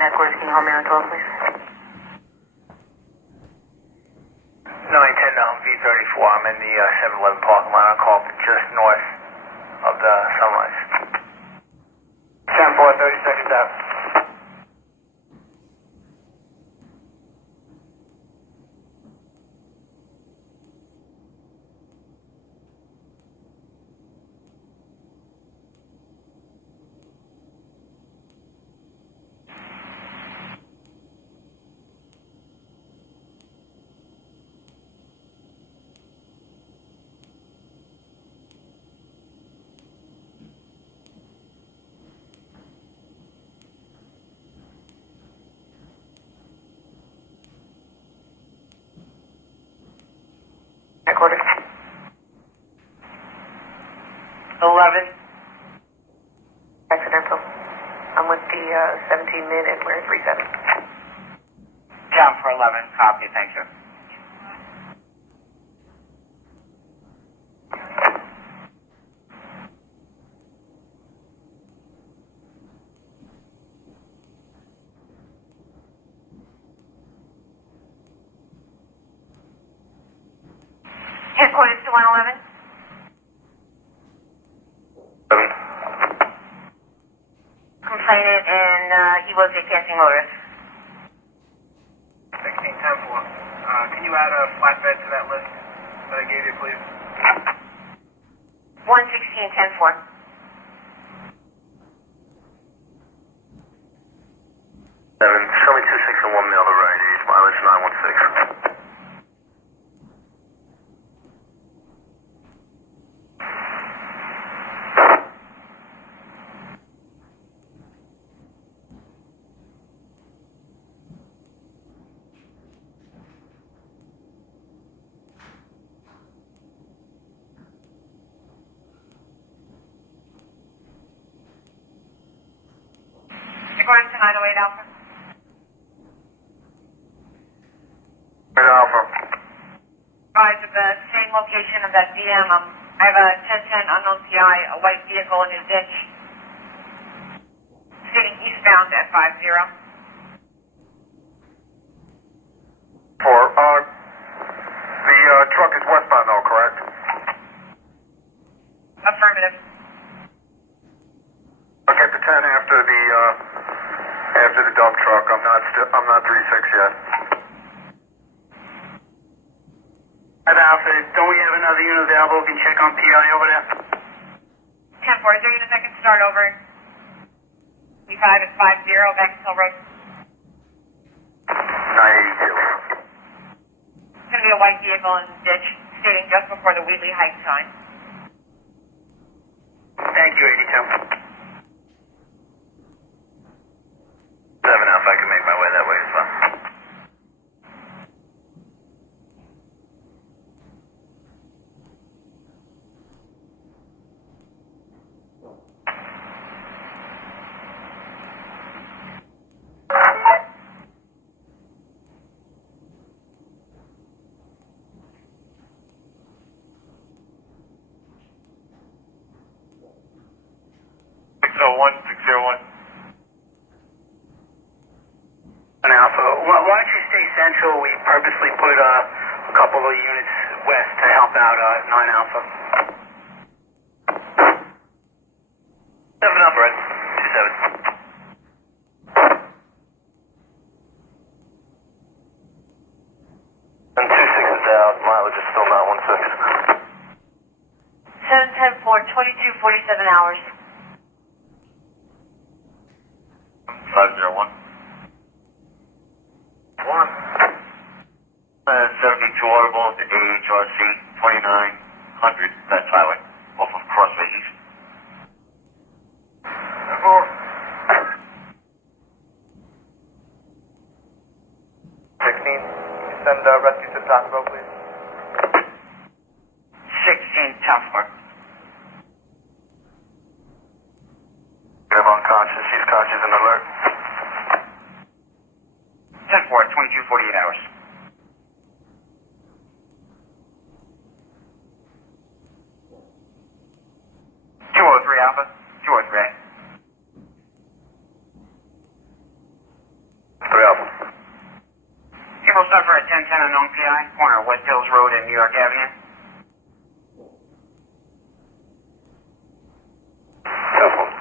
headquarters, can you hold me on 12, please? 910 V34. I'm in the 7-Eleven parking lot. I'll call just north of the Sunrise. 10-4, 30 seconds out. Headquarters. 11. Accidental. I'm with the 17 mid and we're 37. Down for 11. Copy. Thank you. Headquarters to 111. 7. Complainant and he was a passing motorist. 16, 10-4. Can you add a flatbed to that list that I gave you, please? 116, 10-4. 7. Show me 26 and 1 male to right, mileage 916. Headquarters to 908 Alpha. Alpha. Guys, at the same location of that DM, I have a 1010 unknown PI, a white vehicle in his ditch, skating eastbound at 50. 4. The truck is westbound though, correct? Affirmative. I'll get the 10 after the dump truck. I'm not 36 yet. At Alpha, don't we have another unit available? We can check on PI over there. 10-4, is there unit that can start over? V5 at 50, Baxhill Road. 982. It's going to be a white vehicle in the ditch, skating just before the Wheatley Heights sign. Thank you, 82. 7 Alpha, I can make my way that way as well. An Alpha, why don't you stay central? We purposely put a couple of units west to help out 9 Alpha. 7 Alpha, right? 27. And 26 is out, mileage is still not 16. 710-4, 2247 hours. 501. 72 audible to AHRC 2900, that's highway, off of Crossway East. 16, send rescue to Taco Bell, please. 16, Taco. Get him unconscious, he's conscious and alert. 10-4, 2248 hours. 203 Alpha, 203. unknown PI, corner of West Hills Road and New York Avenue. Suffolk.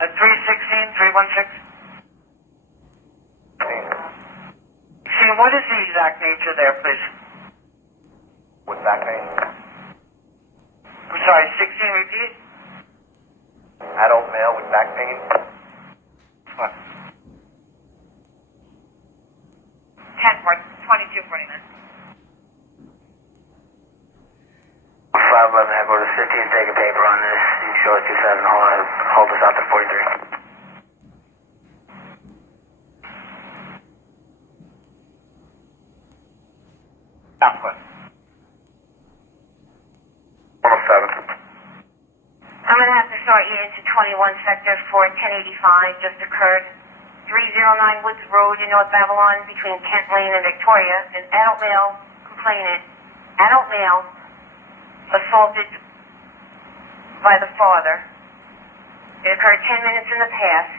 At 316, 316. See, what is the exact nature there, please? With back pain? I'm sorry, 16, repeat? Adult male with back pain? What? 2249. 511 headquarters 15, take a paper on this. You show it 27, hold us out to 43. Southwest. 107. I'm going to have to start you into 21 sector for 1085 just occurred. 309 Woods Road in North Babylon between Kent Lane and Victoria. An adult male complainant, adult male assaulted by the father. It occurred 10 minutes in the past.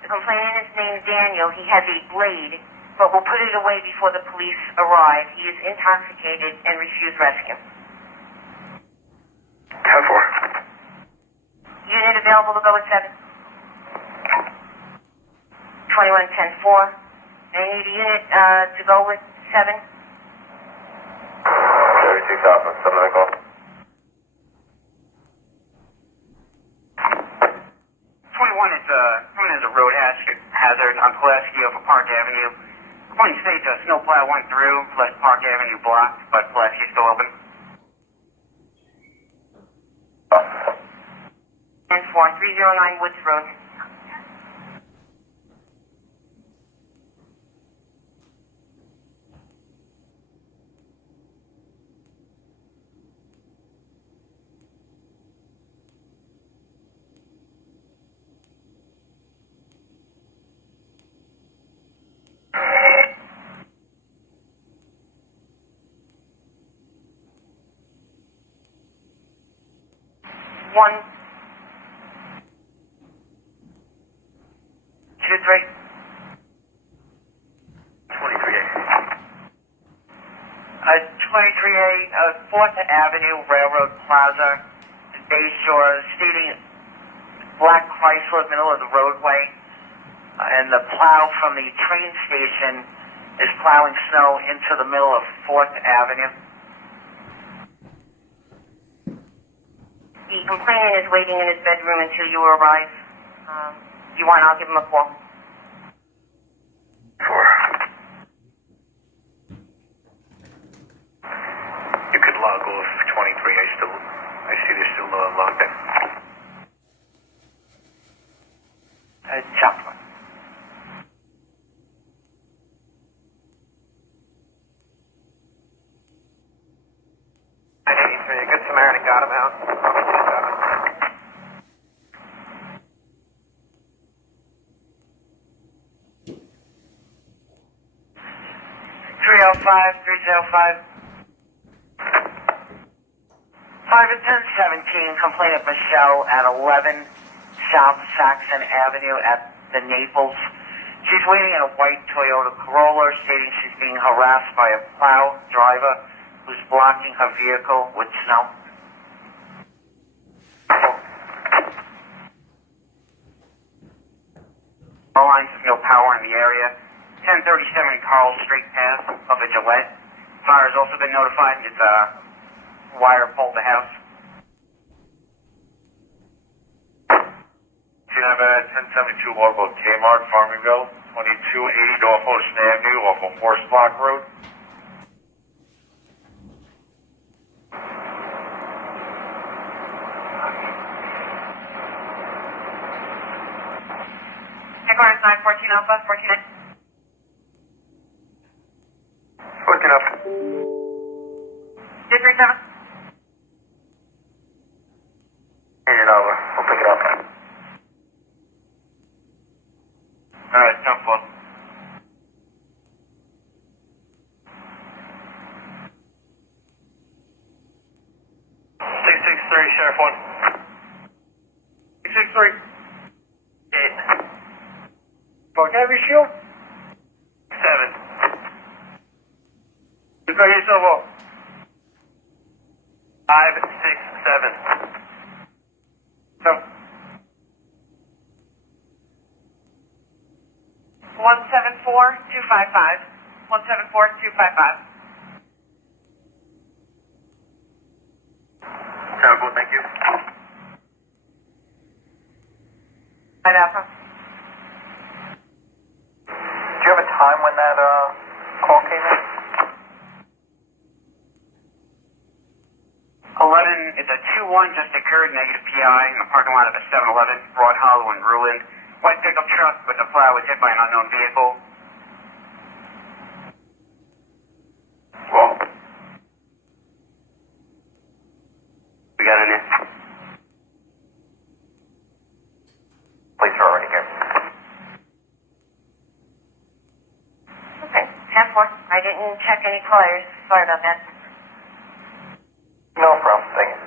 The complainant is named Daniel. He has a blade, but will put it away before the police arrive. He is intoxicated and refused rescue. 10-4. Unit available to go at 7. 21-10-4. I need a unit to go with 7. 32,000, 7 minute call. 21 is a road hazard on Pulaski over Park Avenue. According to state, snowplow went through, left Park Avenue blocked, but Pulaski's still open. 10-4, 309 Woods Road. One, 2, 3. 23A, 4th Avenue, Railroad Plaza, Bay Shore, stating black Chrysler, middle of the roadway, and the plow from the train station is plowing snow into the middle of 4th Avenue. The complainant is waiting in his bedroom until you arrive. If you want, I'll give him a call. 4. You could log off 23. I see they're still logged in. Chocolate. Good Samaritan got him out. 305. 5 and 1017, complainant Michelle at 11 South Saxon Avenue at the Naples. She's waiting in a white Toyota Corolla, stating she's being harassed by a plow driver who's blocking her vehicle with snow. All lines of no power in the area. 1037 Carl Street Path of a Gillette. Fire has also been notified. It's a wire pulled the house. You have a 1072 Logboat Kmart, Farmingville, 2280 North Ocean Avenue off of Horse Block Road. Headquarters 914 Alpha, 14. 14 up. 237. Hand it over. We'll pick it up. Alright, 10-4. Sheriff 1. 663. 8. Fuck, have your shield? 7. You got yourself off. 5, 6, 7. So, 174255. 174255. Sound good, thank you. Right, Alpha. Do you have a time when that call came in? 11, it's a 2-1 just occurred, negative PI in the parking lot of a 7-Eleven, Broad Hollow and ruined. White pickup truck with the plow was hit by an unknown vehicle. Well, we got in here. Police are already here. Okay, 10-4. I didn't check any callers. Sorry about that. No problem. Thank you.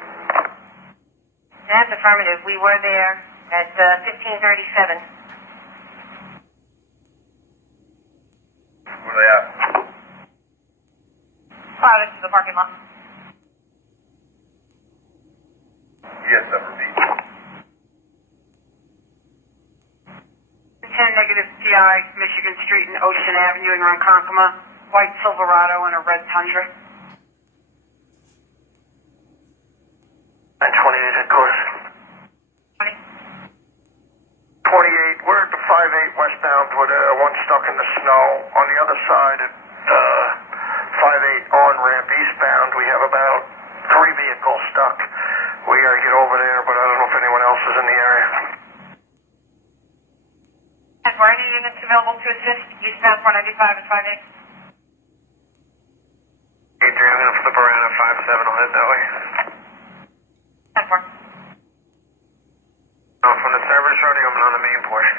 That's affirmative. We were there at 1537. where they at? Crowded to the parking lot. Yes, that repeat. 10 negative PI, Michigan Street and Ocean Avenue in Ronkonkoma. White Silverado and a red Tundra. And 28 at course. 20. 28, we're at the 5-8 westbound with one stuck in the snow. On the other side at 5-8 on-ramp eastbound, we have about 3 vehicles stuck. We gotta get over there, but I don't know if anyone else is in the area. And were any units available to assist? Eastbound 495 and 5-8. 8-3, I'm gonna flip around at 5-7, I'll head that way. 10-4. From the service road, I'm on the main portion.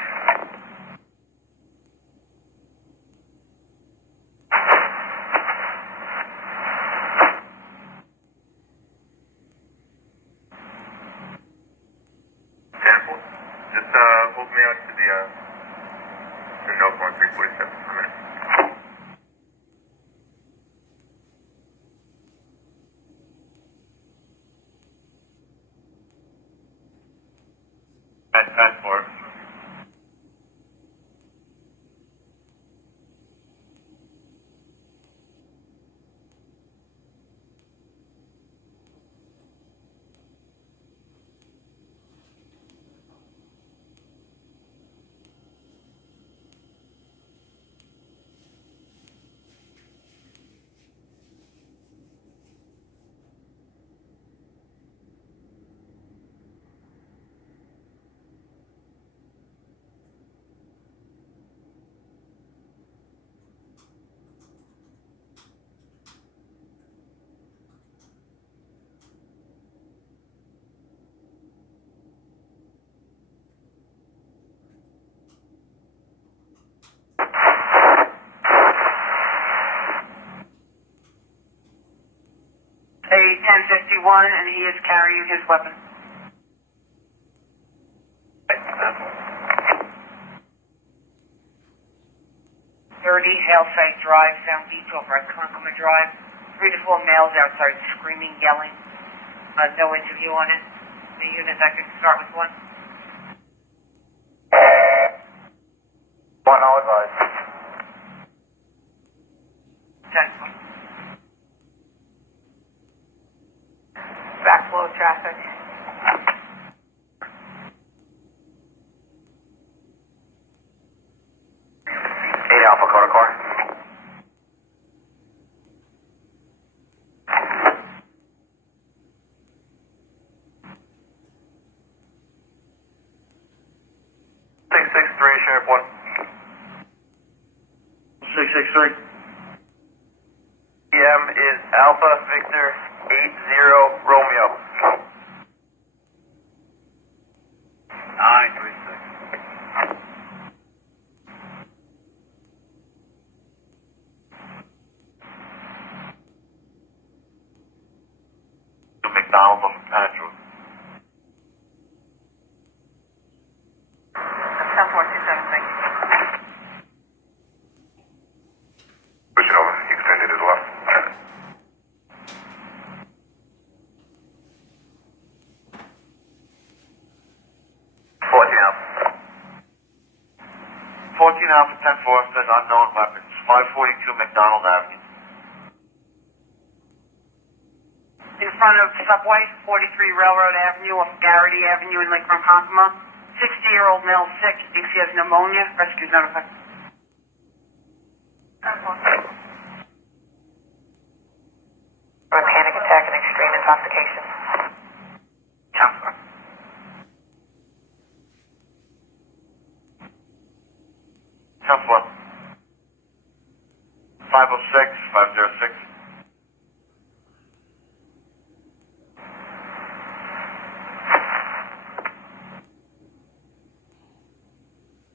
Sample. Just hold me out to the Snowstorm 347 for a minute. Passport. A 1051 and he is carrying his weapon. 30 Hailside Drive, Sound Beach over at Ronkonkoma Drive. 3 to 4 males outside screaming, yelling. No interview on it. The unit that could start with 1. 1, all advised. 10. Backflow traffic. Alpha Coda Car. Sheriff 1. 663. PM is Alpha Victor 80 Romeo. 936. To McDonald's off of Patrick. That's 14276. Push it over. Extended as well. 14 Alpha. 14 Alpha 10-4 says unknown weapons. 542 McDonald Avenue. In front of Subway, 43 Railroad Avenue off Garrity Avenue in Lake Ronkonkoma. 60-year-old male sick, thinks he has pneumonia. Rescue's notified. For a panic attack and extreme intoxication. Counselor. Counselor. 506.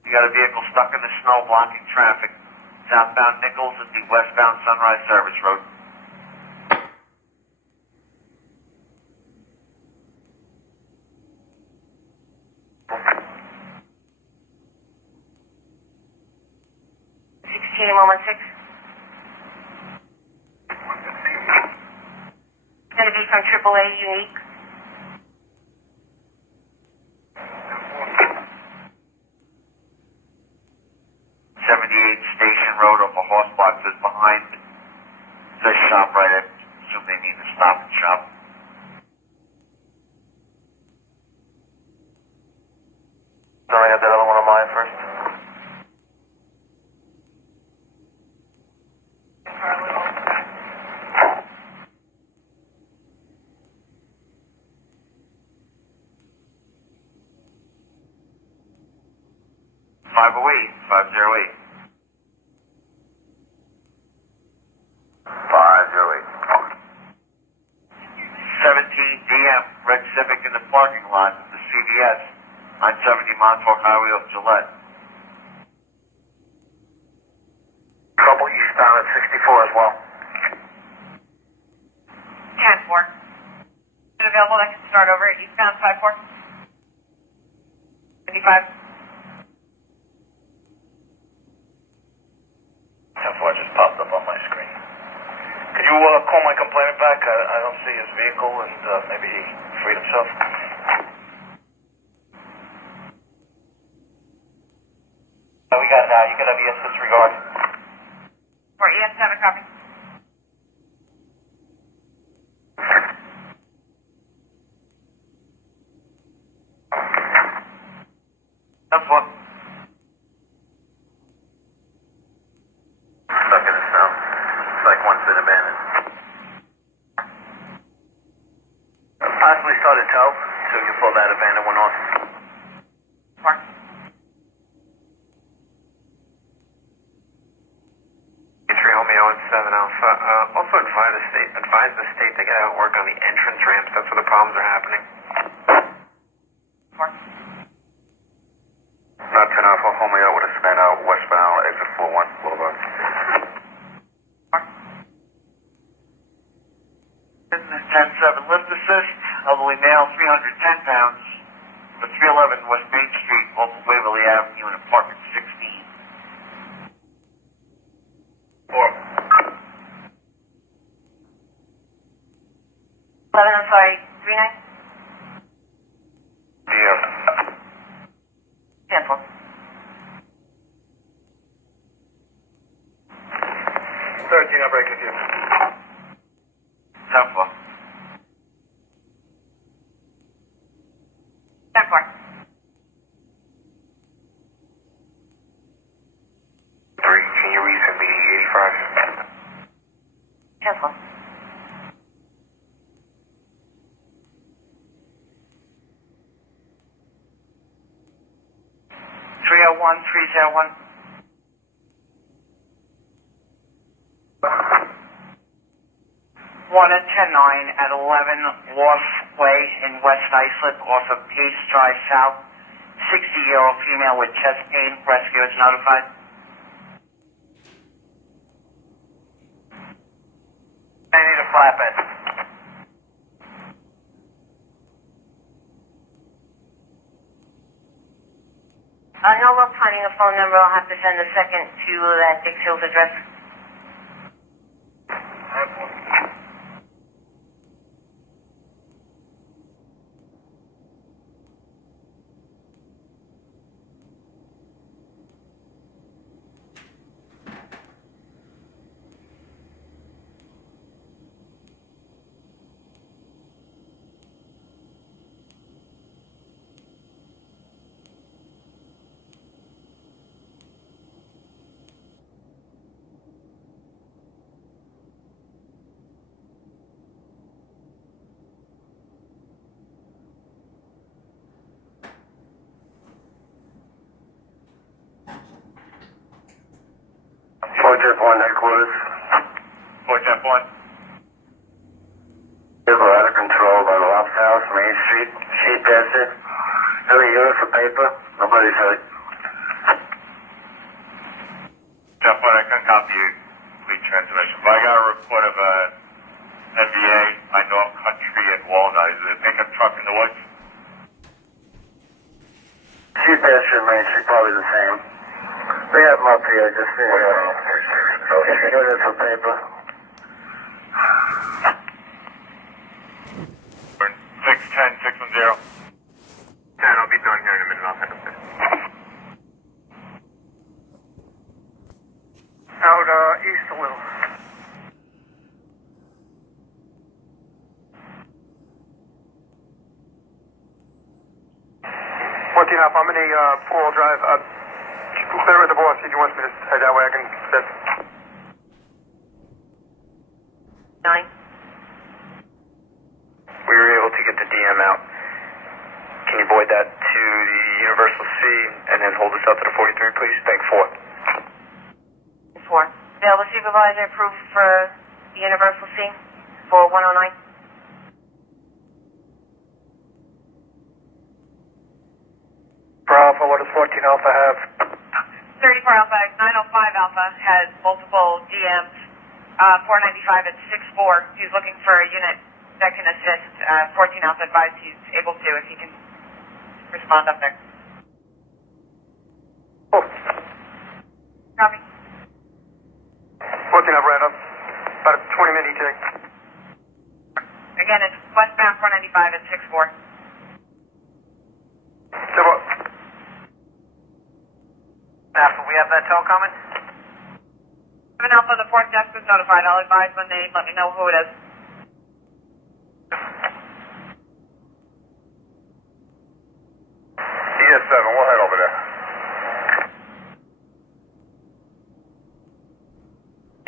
You got a vehicle stuck in the snow blocking traffic. Southbound Nichols at the westbound Sunrise Service Road. It's going to be from AAA Unique. Station Road off a horse box is behind the shop right at, assume they mean the Stop and Shop. So I got that other one on mine first. Five oh eight. 17 DM, red Civic in the parking lot of the CVS on 70 Montauk Highway of Gillette. Trouble eastbound at 64 as well. 10-4. Available that can start over at eastbound 54. 55. 10-4 just popped up on my screen. Could you call my complainant back? I don't see his vehicle, and maybe he freed himself. We got it now. You can have ES disregard. For ES7 copy. That's what. Stuck in the snow. Looks like one's been abandoned. Possibly start a tow, so we can pull that abandoned one off. Mark. Romeo and 7 Alpha. Also advise the state to get out and work on the entrance ramps. That's where the problems are happening. Mark. Not 10 Alpha, Romeo with a span out westbound exit 41 Boulevard. Mark. 10-7 lift assist, elderly male, 310 pounds, for 311 West Main Street, off of Waverly Avenue in apartment 16. 11, I'm sorry, 39? DM. 10-4. 13, I'm breaking you. 10-4. 10-4. 3, can you resend me 85? 10-4. 301. 1 and 10-9 at 11 Lost Way in West Islip off of Pace Drive South. 60-year-old female with chest pain. Rescue is notified. I need a flatbed. No luck finding a phone number. I'll have to send a second to that Dix Hills address. Project 1 headquarters. Project 1. Vehicle out of control by the Loft House, Main Street. Sheet tested. Every unit for paper. Nobody's hurt. Jeff, what I couldn't copy your complete transmission, but I got a report of a NBA on North Country and Walnut. Is it a pickup truck in the woods? Sheet tested, Main Street, probably the same. We have them up here, just units for paper. 610, 610. 10, I'll be done here in a minute. I'll send it. Out east a little. I'm in a four-wheel drive. Clear with the boss if he wants me to head that way. I can sit. 9. We were able to get the DM out. Can you void that to the Universal C and then hold us out to the 43, please? Bank 4. 4. Bill, the supervisor approved for the Universal C for 109. For Alpha, what does 14 Alpha have? 34 Alpha, 905 Alpha has multiple DMs. 495 at 6-4. He's looking for a unit that can assist. 14 Alpha advised he's able to if he can respond up there. Oh. Copy. 14 Alpha, right up. About a 20-minute ETA. Again, it's westbound 495 at 6-4. So what? Alpha, we have that tel coming? 7 Alpha, the fourth desk is notified. I'll advise when they let me know who it is. ES7, we'll head over there.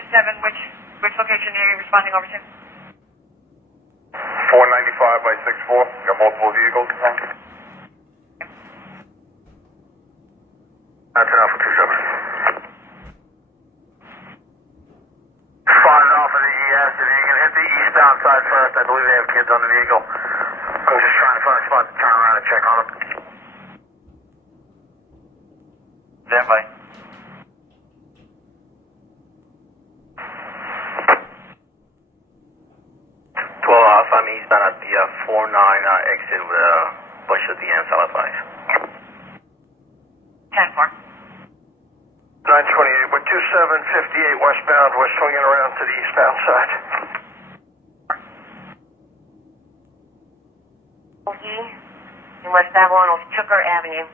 7, which location are you responding over to? 495 by 64. Got multiple vehicles. That's an Alpha 27. Spotted off of the ES, and you can hit the eastbound side first. I believe they have kids on the vehicle. I was just trying to find a spot to turn around and check on them. Stand by. 12 off, I'm eastbound at the 49 exit with a bunch of DMs, I'll advise. 10-4. 928, we're 2758 westbound. We're swinging around to the eastbound side. E in West Babylon off Chucker Avenue.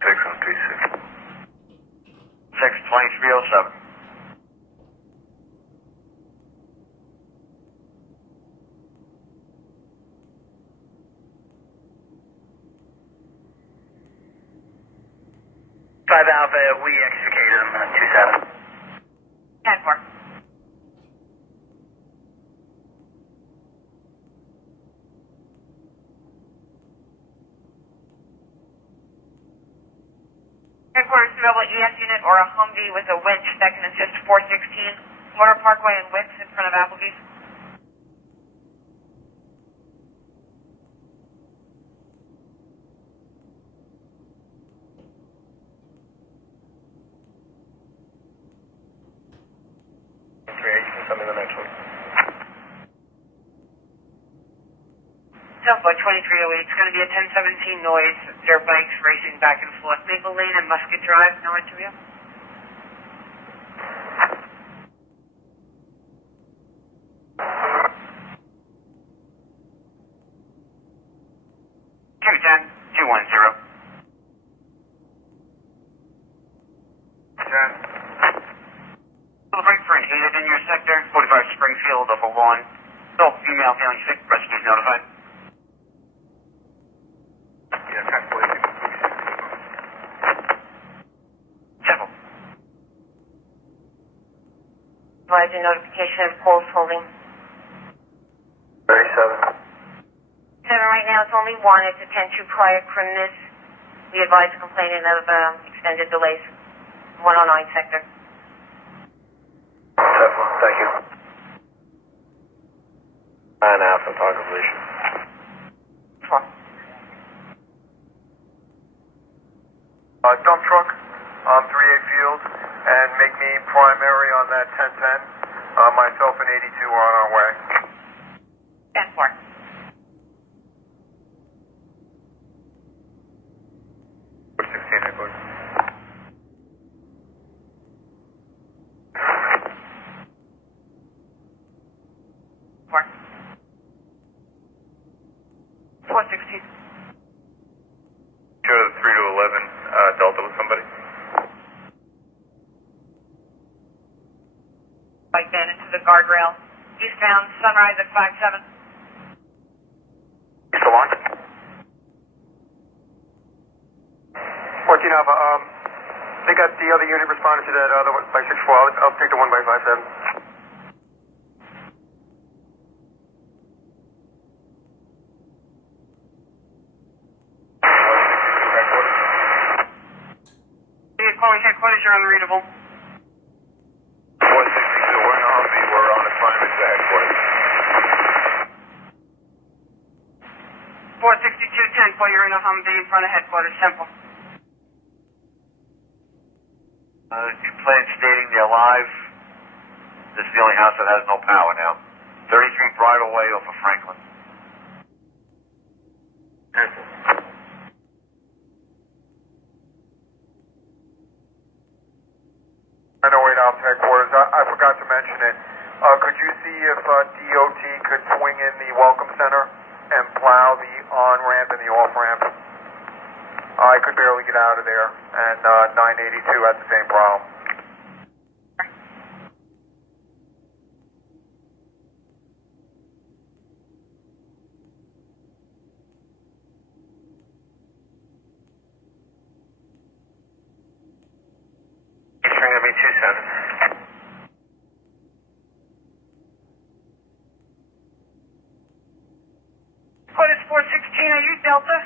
Six on 36. 62307. Five Alpha, we extricated him, 27. 10-4. Headquarters available ES unit or a Humvee with a winch that can assist 416 Motor Parkway and Wicks in front of Applebee's. Send me the next one. Southbound 2308, it's going to be a 1017 noise. There are bikes racing back and forth. Maple Lane and Musket Drive, no interview. Q10, 210. 10. Celebrate for an aided in your sector, 45 Springfield off a lawn. No female feeling sick, rescue's notified. Yeah, 10, please. Temple. Advise a notification of Paul's holding. 37. 7 right now, it's only one. It's a 10-2 prior criminals. We advise the complainant of extended delays. 109 sector. Thank you. 9.5 upon completion. 4. Dump truck on 38 Field, and make me primary on that 1010. Myself and 82 are on our way. 10-4. What 16, I believe. Four. 416. Go to the 3 to 11 Delta with somebody. Bike van into the guardrail. Eastbound, Sunrise at 57. East of launch. 14 Alpha, they got the other unit responded to that other one by 6-4. I'll take the one by 5-7. Calling headquarters, you're unreadable. 462, we're in the Humvee, we're on assignment to headquarters. 462-10, you're in a Humvee in front of headquarters. Simple. Complaint stating they're live. This is the only house that has no power now. 33 Bridal Way off of Franklin. I know we're off headquarters. I forgot to mention it. Could you see if DOT could swing in the Welcome Center and plow the on-ramp and the off-ramp? I could barely get out of there, and 982 had the same problem. It's going to be 27. Headquarters 416, are you Delta?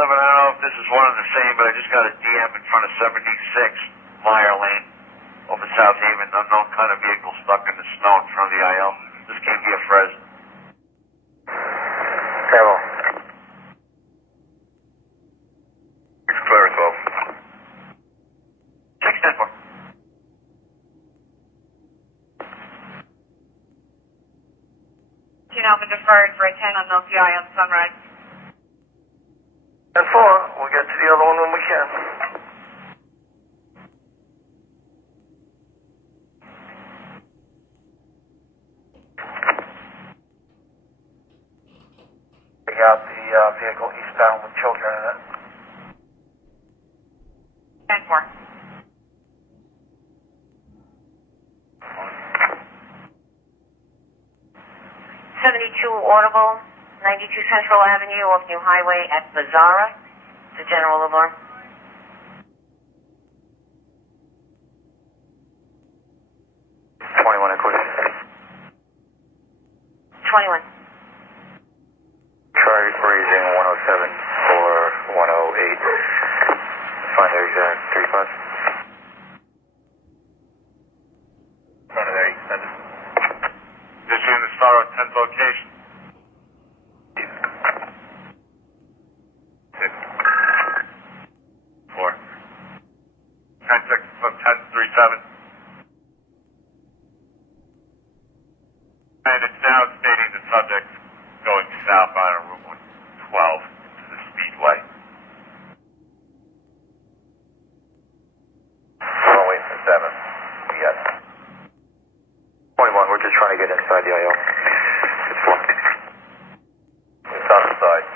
7, I don't know if this is one and the same, but I just got a DM in front of 76 Meyer Lane over South Haven. Unknown kind of vehicle stuck in the snow in front of the IL. This can't be a Fres. Hello. It's clear at 12. 610. Alpha deferred for a 10 unknown PI on Sunrise. 10-4, we'll get to the other one when we can. We got the vehicle eastbound with children in it. 10-4. 72 Audible, 92 Central Avenue off New Highway at Bizarra. It's a general alarm. Try raising 107 for 5. Front of there, extended. This unit star at 10th location. 6. 4. 10-6 from 10-37. And it's now stating the subject's going southbound on Route 112 to the Speedway. Runway 7. Yes. 21, we're just trying to get inside the IO. It's 1. It's on the side.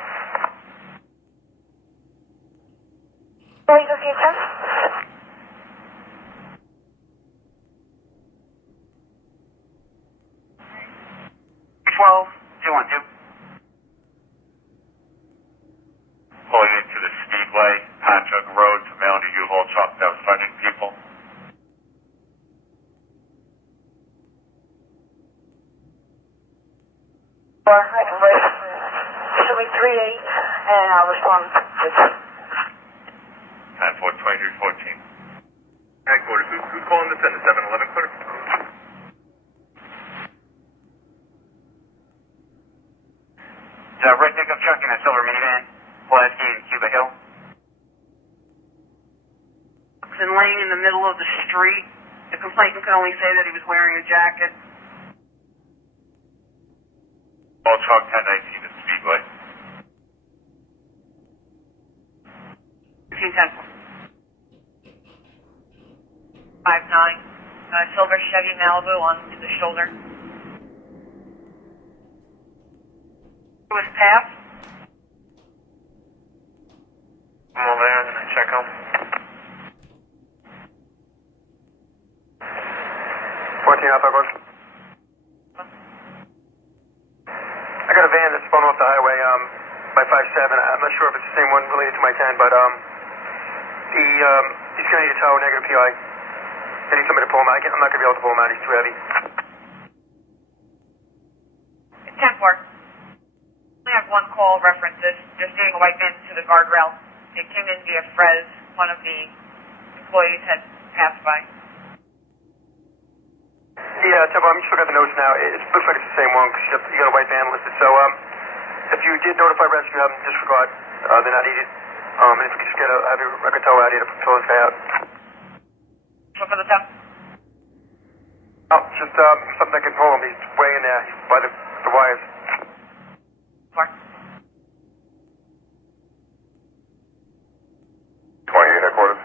Wait, okay, sir? 12, 212. Pulling into the Speedway, Patchogue Road to mail a U-Haul truck that was funding people. Show me 3-8, and I'll respond. 10-4, 2314. Headquarters, who's calling this in? The 7-Eleven clerk? Red pickup truck and a silver minivan. Pulaski and Cuba Hill. And laying in the middle of the street. The complainant could only say that he was wearing a jacket. All truck 1019 at Speedway. 1510. 5-9. Silver Chevy Malibu on the shoulder. It was passed. I'm over there and then I check him. 14 Alpha Course. I got a van that's spun off the highway by 57. I'm not sure if it's the same one related to my 10, but he's going to need a tow, negative PI. I need somebody to pull him out. I'm not going to be able to pull him out. He's too heavy. 10-4. We have one call references. Just seeing a white man to the guardrail. It came in via Frez. One of the employees had passed by. Yeah, Tempo, I'm just looking at the notes now. It looks like it's the same one because you got a white van listed. So if you did notify rescue, have them disregard. They're not needed. And if you could just have your record tow out here to pull this guy out. Look for the tow. Oh, just something that can pull him. He's way in there. He's by the wires. 4. 28 headquarters.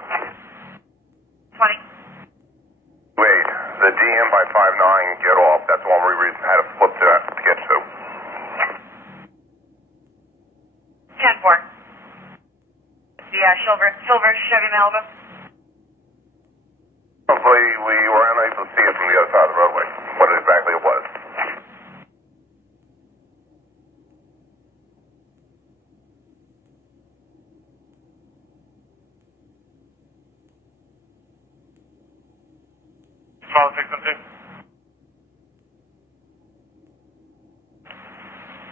20. Wait, the DM by 5-9, get off. That's the one we had to flip to get to. 10-4. The silver Chevy Malibu. Hopefully we were unable to see it from the other side of the roadway, what exactly it was.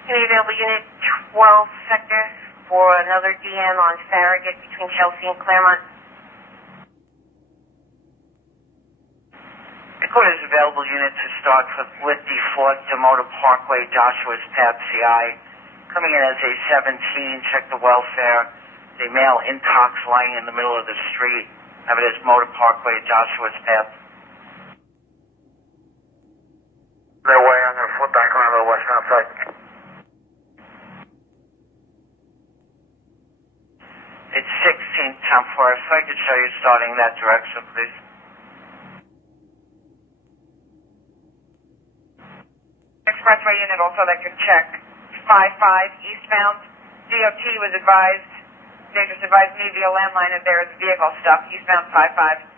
Any available unit 12 sector for another DM on Farragut between Chelsea and Claremont? Headquarters available units to start with the 4th to Motor Parkway, Joshua's Path CI. Coming in as a 17, check the welfare. The male intox lying in the middle of the street. Have it as Motor Parkway, Joshua's Path. That way, I'm going to flip back around to the westbound side. It's 16, 10-4. If I could show you starting that direction, please. Expressway unit also that can check 5-5 eastbound. DOT was advised, they just advised me via landline that there is a vehicle stuck eastbound 5-5.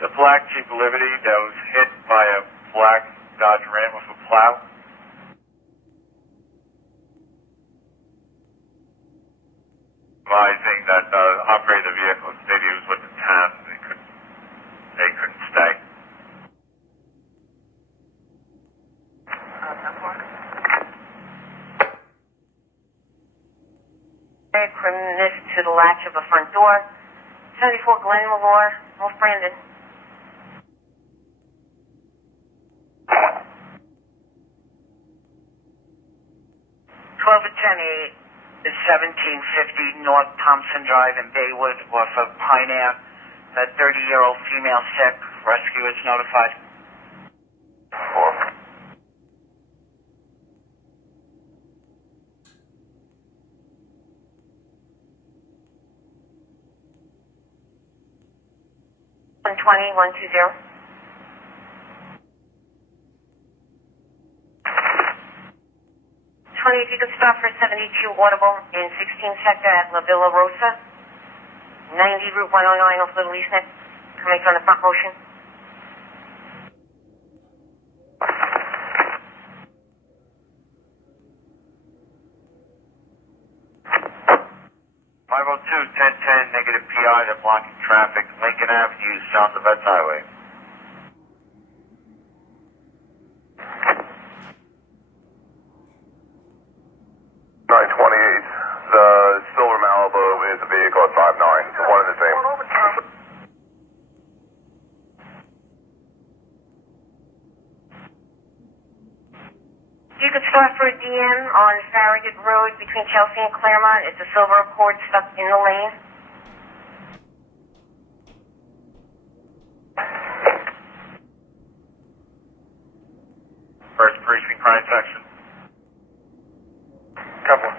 The black Jeep Liberty that was hit by a black Dodge Ram with a plow. Advising that the operator of the vehicle stated he was with the town. They couldn't stay. Crimness to the latch of a front door. 74 Glen Malore, North Brandon. 12 and 10-8 is 1750 North Thompson Drive in Baywood off of Pine Ave. A 30-year-old female sick. Rescue is notified. 120, 120. 20, if you could stop for 72 Audible in 16th Sector at La Villa Rosa. 90 Route 109 off Little East Neck. Coming from the front motion. Negative PI, they're blocking traffic. Lincoln Avenue, south of Vets Highway. The silver Malibu is a vehicle at 59. It's one and the same. You could start for a DM on Farragut Road between Chelsea and Claremont. It's a silver Accord stuck in the lane. First precinct crime section. Couple.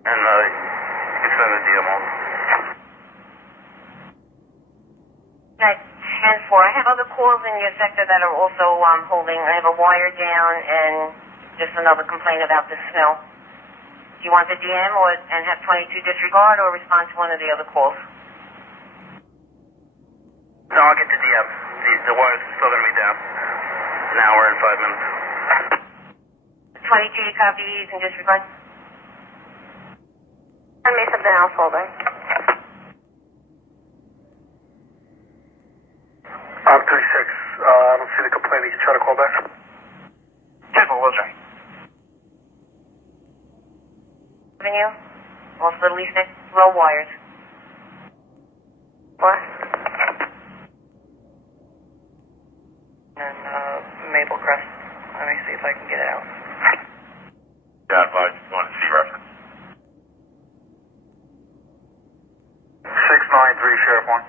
And you can send the DM on. At 10-4. I have other calls in your sector that are also holding. I have a wire down and just another complaint about the snow. Do you want the DM and have 22 disregard or respond to one of the other calls? No, I'll get the DM. The wire's still going to be down. An hour and 5 minutes. 22, you copy, you can disregard. And make something else holding. I'm 36. I don't see the complaint. You can try to call back. Temple, was right. Avenue, off Little East Neck, low wires. What? And Maple Crest. Let me see if I can get it out. Yeah, advise if you want to see reference. 693, Sheriff 1.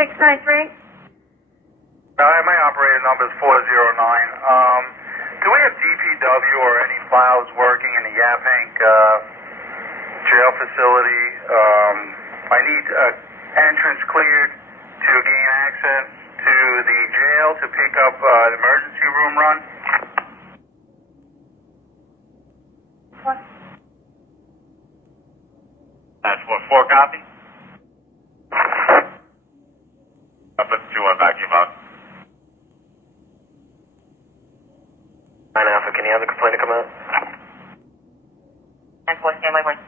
693? My operator number is 409. Do we have DPW or any files working in the Yaphank jail facility? I need entrance cleared to gain access to the jail to pick up an emergency room run. What? That's what, 4 copy? I'll put the 2-1 back in your mouth. 9 Alpha, can you have the complaint come out? 10-4, stand by, point.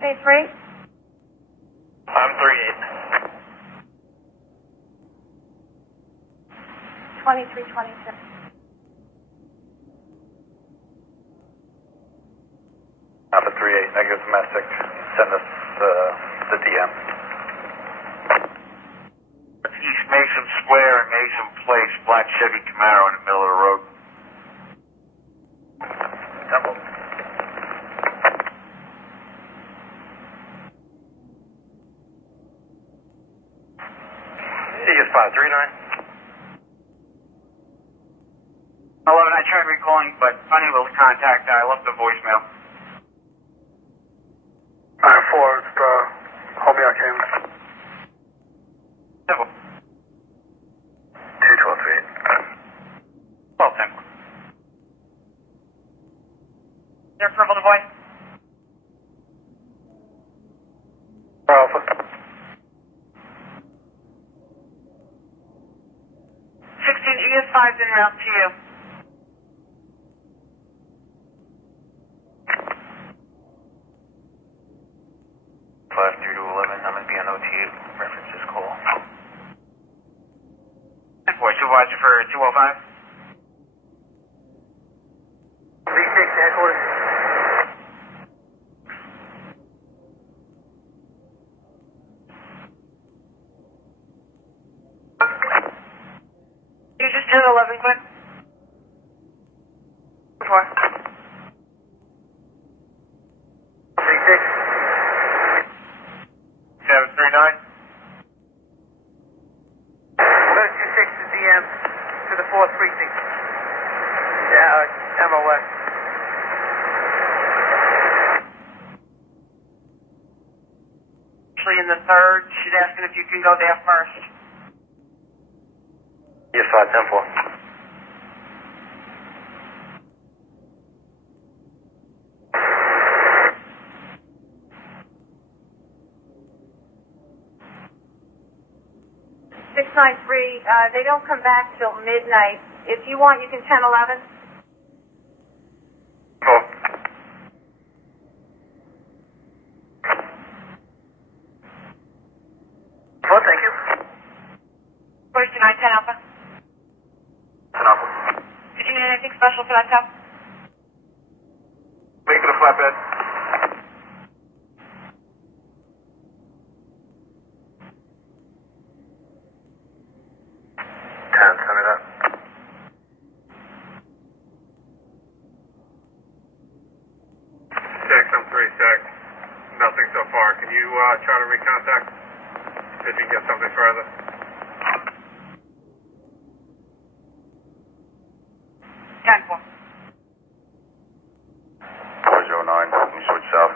3-3? I'm 3-8. 23-22. Alpha 38, negative domestic. Send us the DM. East Mason Square and Mason Place, black Chevy Camaro in the middle of the road. Temple. ES 539. 11, I tried recalling, but unable to contact. I left a voicemail. 4, hold me on camera. Temple. 21238. 12, Temple. Is there approval to voice? Alpha. 16 ES5's en route to you. 5 through to 11, I'm going to be on OT. Reference this call. 10-4, supervisor for 205. 1011, Glenn. 4. 36. 739. 26 is DM to the 4th precinct. Yeah, MOS. Actually, in the 3rd, she's asking if you can go there first. Yes, 510-4. They don't come back till midnight. If you want, you can 1011. Cool. Well, thank you. First to 10 Alpha. 10 Alpha. Did you need anything special for that test? Make it a flatbed. Send me that. Six, I'm 3-6. Nothing so far. Can you try to recontact? See if you can get something further. 10-4. 409. Let me switch south.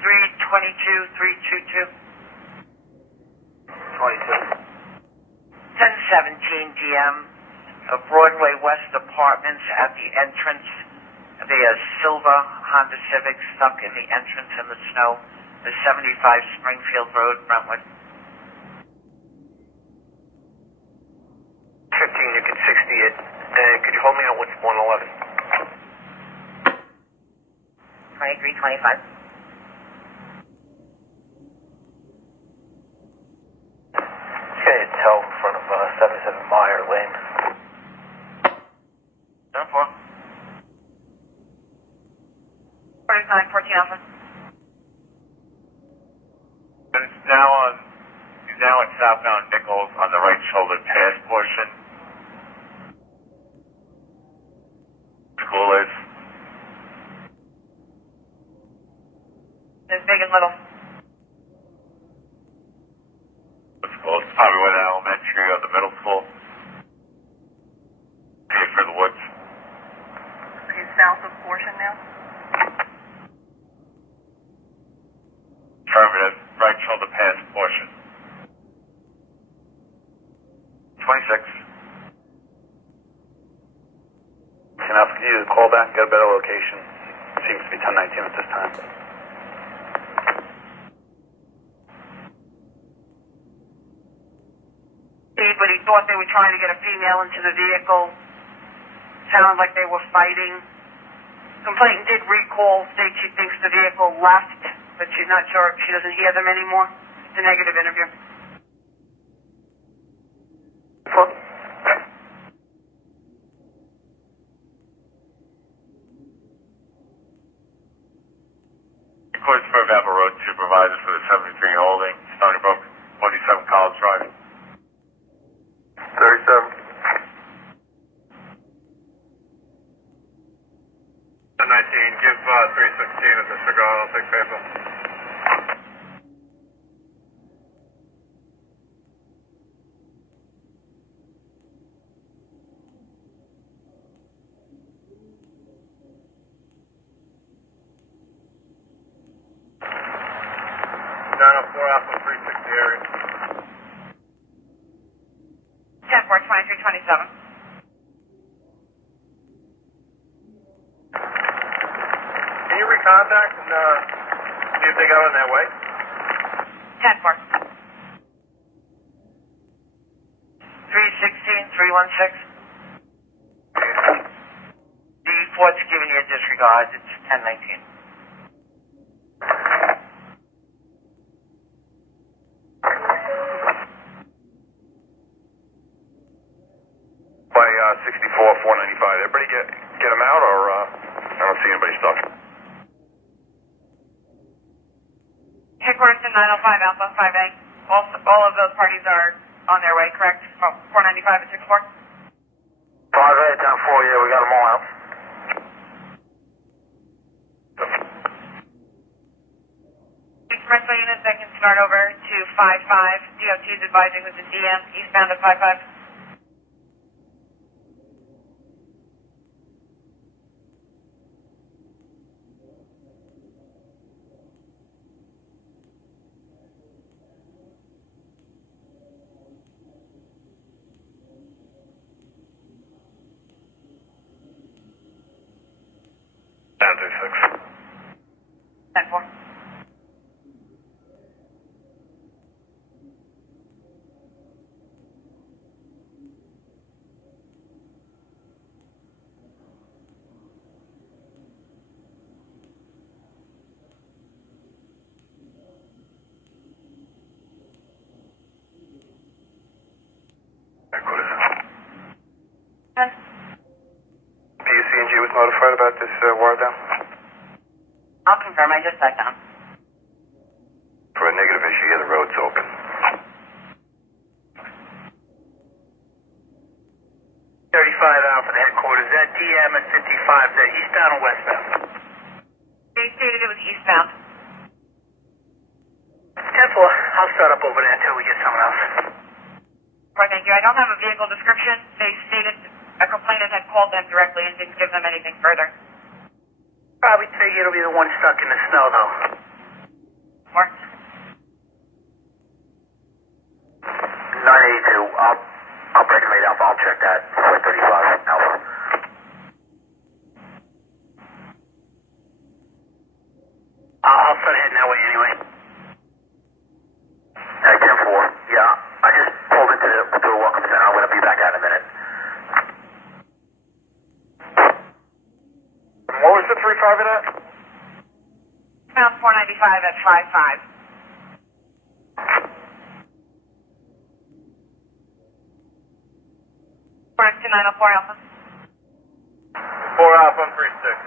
322. 22. 1017 DM. Broadway West Apartments at the entrance. The silver Honda Civic stuck in the entrance in the snow. The 75 Springfield Road, Brentwood. 15, you can 60 it. Could you hold me on with 111? 2325. Okay, it's held in front of 77 Meyer Lane. 10-4. 4914 Alpha. And he's now at southbound Nichols on the right shoulder pass portion. School is. There's big and little. What school? It's probably where the elementary or the middle school. Pay for the woods. He's south of portion now. Affirmative. Right shoulder pass portion. 26. Can I ask you to call back and get a better location? Seems to be 1019 at this time. But he thought they were trying to get a female into the vehicle. Sounded like they were fighting. Complainant did recall, state she thinks the vehicle left, but she's not sure. She doesn't hear them anymore. It's a negative interview. Records for Apple Road Supervisor for the 73 Holding, Stony Brook, 47 College Drive. 37. 1019, give 316 a disregard. I'll take paper. Down at 4 Alpha 360 area. 10-4, 2327. Can you recontact and see if they got on their way? 10-4. 316, 316. The Ford's giving you a disregard. It's 1019. By 64, 495. Everybody get them out, or I don't see anybody stuck. Headquarters to 905 Alpha 5A. All of those parties are on their way, correct? From 495 and 64? 5A, 10-4, yeah, we got them all out. Expressway units that can start over to 55. DOT is advising with the DM eastbound at 55. Down to 6. 10-4. Headquarters. 10. PUC&G was notified about this wire down? I'll confirm. I just sat down. For a negative issue, yeah, the road's open. 35 out for the headquarters. That DM at 55, is that eastbound or westbound? They stated it was eastbound. 10-4, I'll start up over there until we get someone else. Right, thank you. I don't have a vehicle description. They stated a complainant had called them directly and didn't give them anything further. Probably figure it'll be the one stuck in the snow, though. Or 982, I'll break them 8 Alpha. I'll check that. 435 Alpha. I'll start heading that way anyway. Hey, 10-4. Yeah, I just pulled into the welcome center. I'm going to be back out in a minute. What was the 3-5 in that? found 495 at 55. Correct to 904 Alpha. 4 Alpha, 36.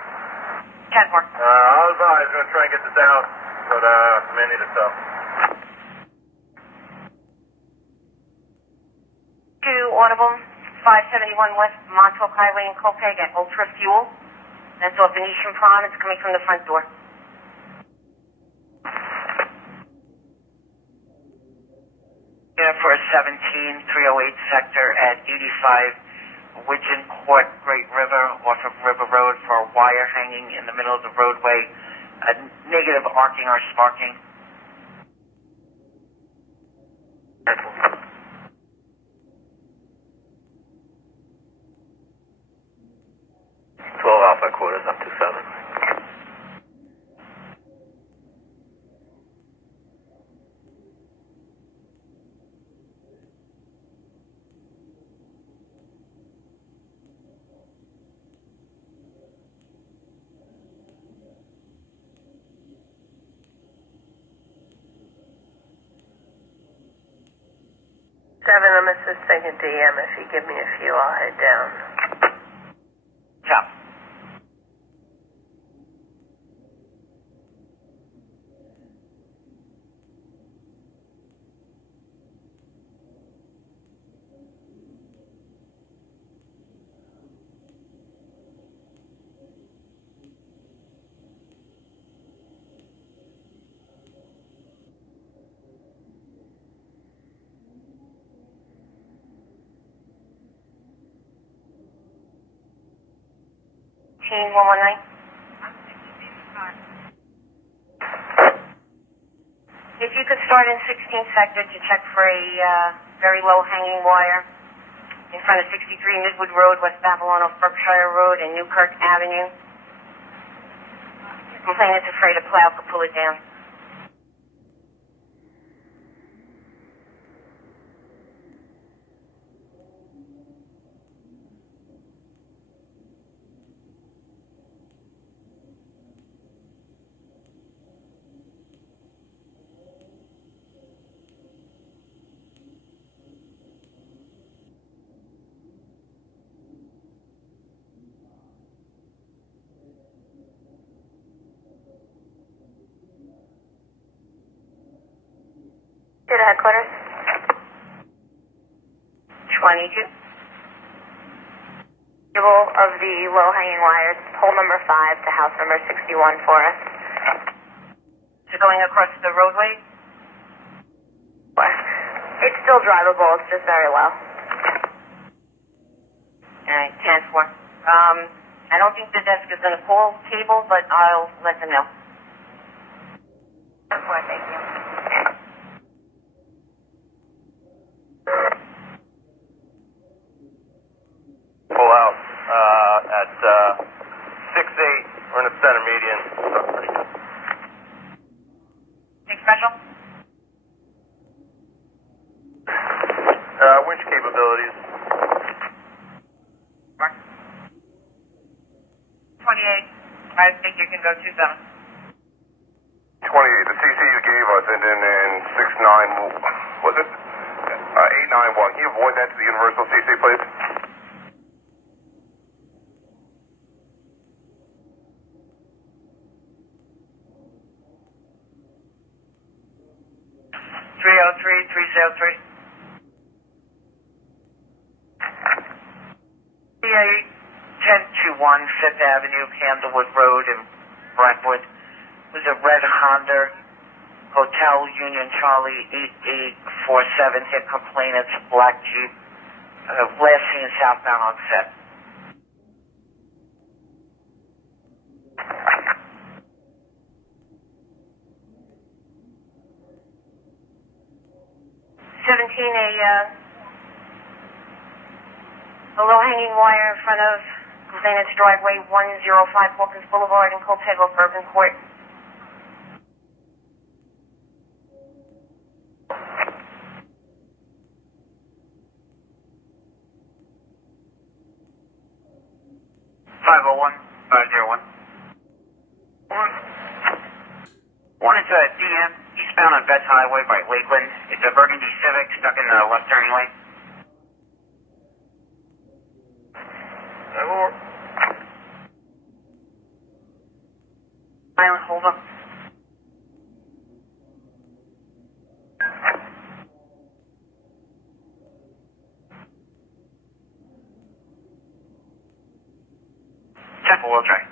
10-4. I'll advise, going to try and get this out, but may need a tow. To Audible, 571 West Montauk Highway in Copeg at Ultra Fuel. That's off Venetian Prom. It's coming from the front door. Unit for a 17308 sector at 85 Widgeon Court, Great River, off of River Road for a wire hanging in the middle of the roadway. A negative arcing or sparking. 12 Alpha quarters up to 7. I'm assisting a DM. If you give me a few, I'll head down. Chop. Team 119. If you could start in 16th sector to check for a very low hanging wire in front of 63 Midwood Road, West Babylon off Berkshire Road and Newkirk Avenue. Complainant's afraid a plow could pull it down. headquarters. 22. Visual of the low-hanging wires, pole number 5 to house number 61 for us. Is it going across the roadway? It's still drivable, it's just very low. Alright, 10-4. I don't think the desk is going to pull cable, but I'll let them know. 10-4, thank you. Pull out at 6-8. We're in the center median. Big special? Winch capabilities. Mark. 28. I think you can go 27. 28, the CC you gave us, and then in 69, was it? 891. Can you avoid that to the universal CC, please? $303-303. PA 1021 Fifth Avenue, Candlewood Road in Brentwood. Was a red Honda Hotel Union Charlie 8847 hit complainants, black Jeep. Last seen southbound on set. A low-hanging wire in front of complainant's driveway, 105 Hawkins Boulevard in Coltego, Urban Court. One is a DM eastbound on Betts Highway by Lakeland. It's a burgundy Civic stuck in the left turning lane. Island, hold up. Temple will try.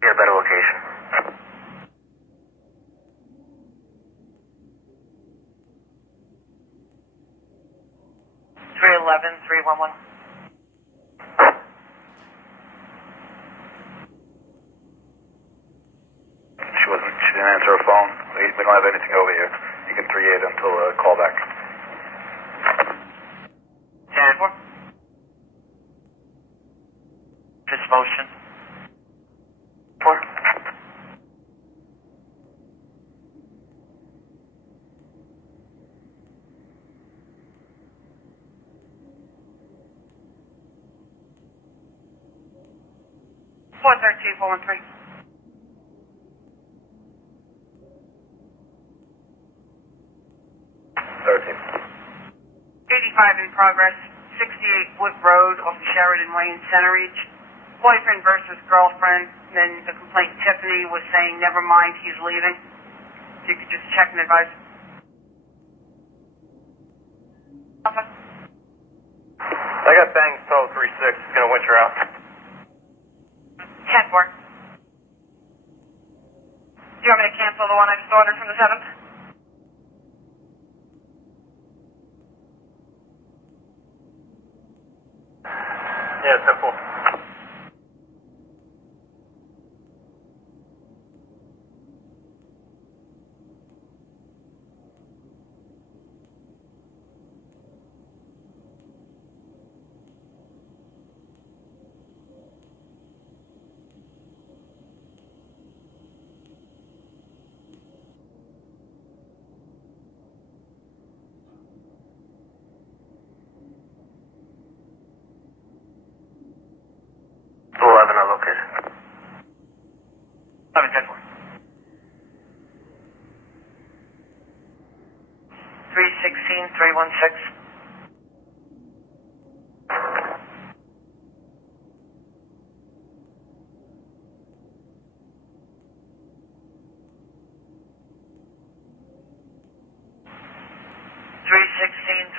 Get a better location. $311-311. She didn't answer her phone. We don't have anything over here. You can 3-8 until call back. 10-4. This motion. 4. $413-413. 85 in progress, 68 Wood Road off of Sheridan Lane, Center Reach. Boyfriend versus girlfriend. Then the complaint Tiffany was saying, never mind, he's leaving. If you could just check and advise. I got banged total 3-6. It's gonna winch her out. 10-4. Do you want me to cancel the one I just ordered from the 7th? Yeah, 10-4. Located. 11-10-4. 316-316.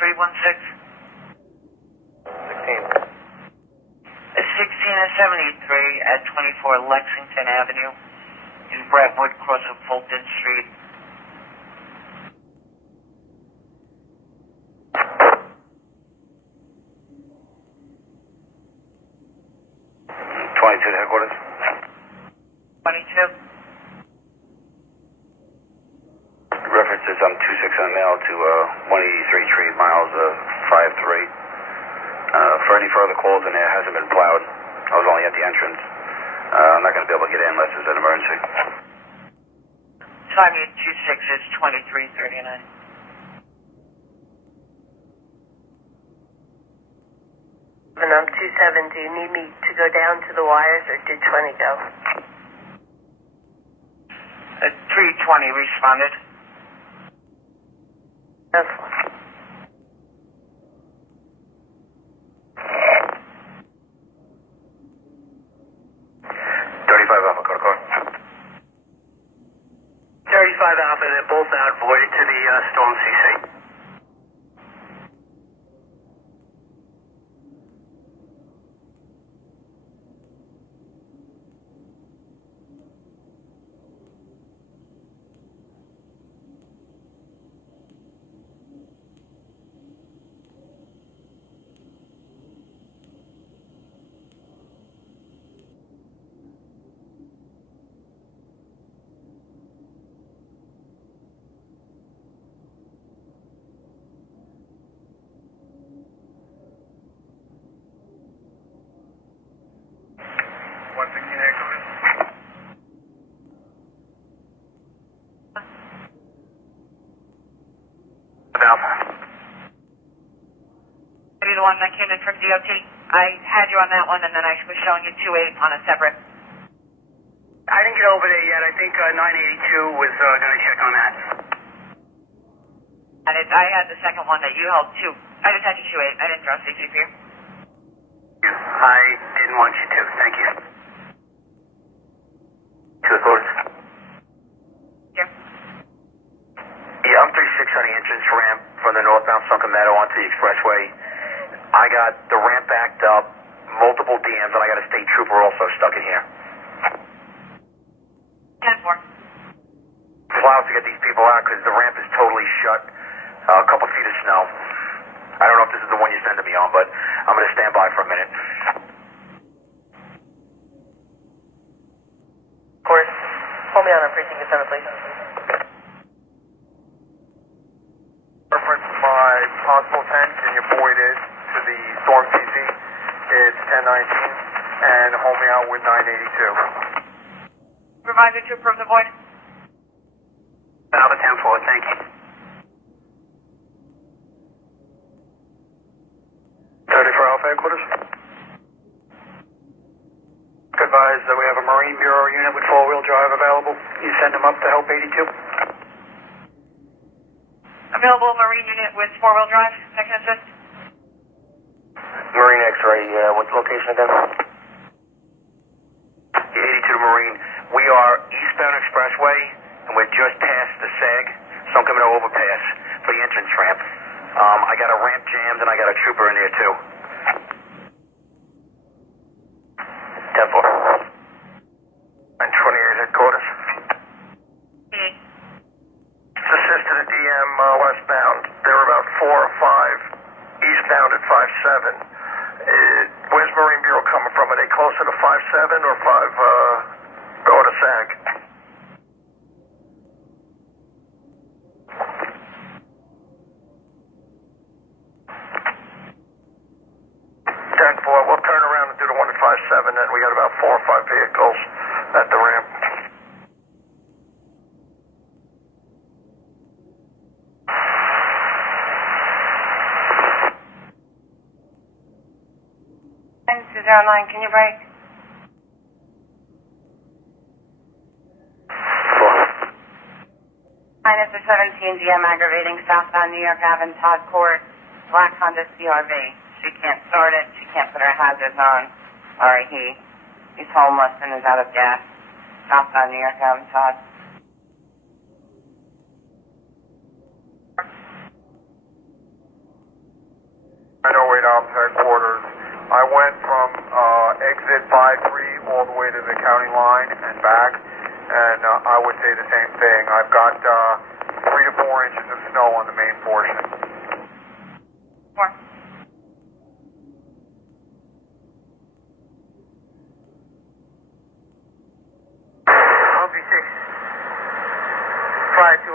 316. 16. It's 16 and 73 at 24 Lexington Avenue in Brentwood, crossing Fulton Street. To headquarters. 22. References, I'm 26 on mail to 183 Street, miles 53. For any further calls in there, hasn't been plowed. I was only at the entrance. I'm not going to be able to get in unless there's an emergency. Time you 26 is 2339. And I'm 27. Do you need me to go down to the wires, or did 20 go? 320 responded. That's 35 Alpha, go to car. 35 Alpha, they're both out, voided to the Storm CC. Maybe the one that came in from DOT. I had you on that one, and then I was showing you 28 on a separate. I didn't get over there yet. I think 982 was going to check on that. And I had the second one that you held too. I just had you 28. I didn't draw CC for you. I didn't want you to. Thank you. To the quarters. Here. Yeah, I'm 36 on the entrance ramp from the northbound Sunken Meadow onto the expressway. I got the ramp backed up, multiple DMs, and I got a state trooper also stuck in here. 10-4. Plows to get these people out because the ramp is totally shut. A couple feet of snow. I don't know if this is the one you're sending me on, but I'm going to stand by for a minute. Of course. Hold me on a precinct defender, please. Reference my possible 10, can you void it to the Storm CC? It's 1019, and hold me out with 982. Supervisor to approve the void. Alpha 10-4, thank you. 34 Alpha headquarters. Advise that we have a Marine Bureau unit with four-wheel drive available. You send them up to help 82. Available Marine unit with 4-wheel drive that can assist. Marine X-ray, what's the location again? 82 to Marine. We are eastbound expressway, and we're just past the SAG, Sunken Meadow overpass for the entrance ramp. I got a ramp jammed, and I got a trooper in there too. 10-4. 928 headquarters. It's assisted at DM westbound. They're about 4 or 5 eastbound at 57. Where's Marine Bureau coming from? Are they closer to 57 or 5 go to SAG? We'll turn around and do the one at 57, and we got about 4 or 5 vehicles at the ramp. To 09, can you break? 4. Minus the 17 DM aggravating southbound New York Ave, Todd Court, black Honda CRV. She can't start it. She can't put her hazards on. Or he's homeless and is out of gas. Southbound New York Ave, Todd. I went from exit 53 all the way to the county line and back, and I would say the same thing. I've got 3 to 4 inches of snow on the main portion. 4. Prior to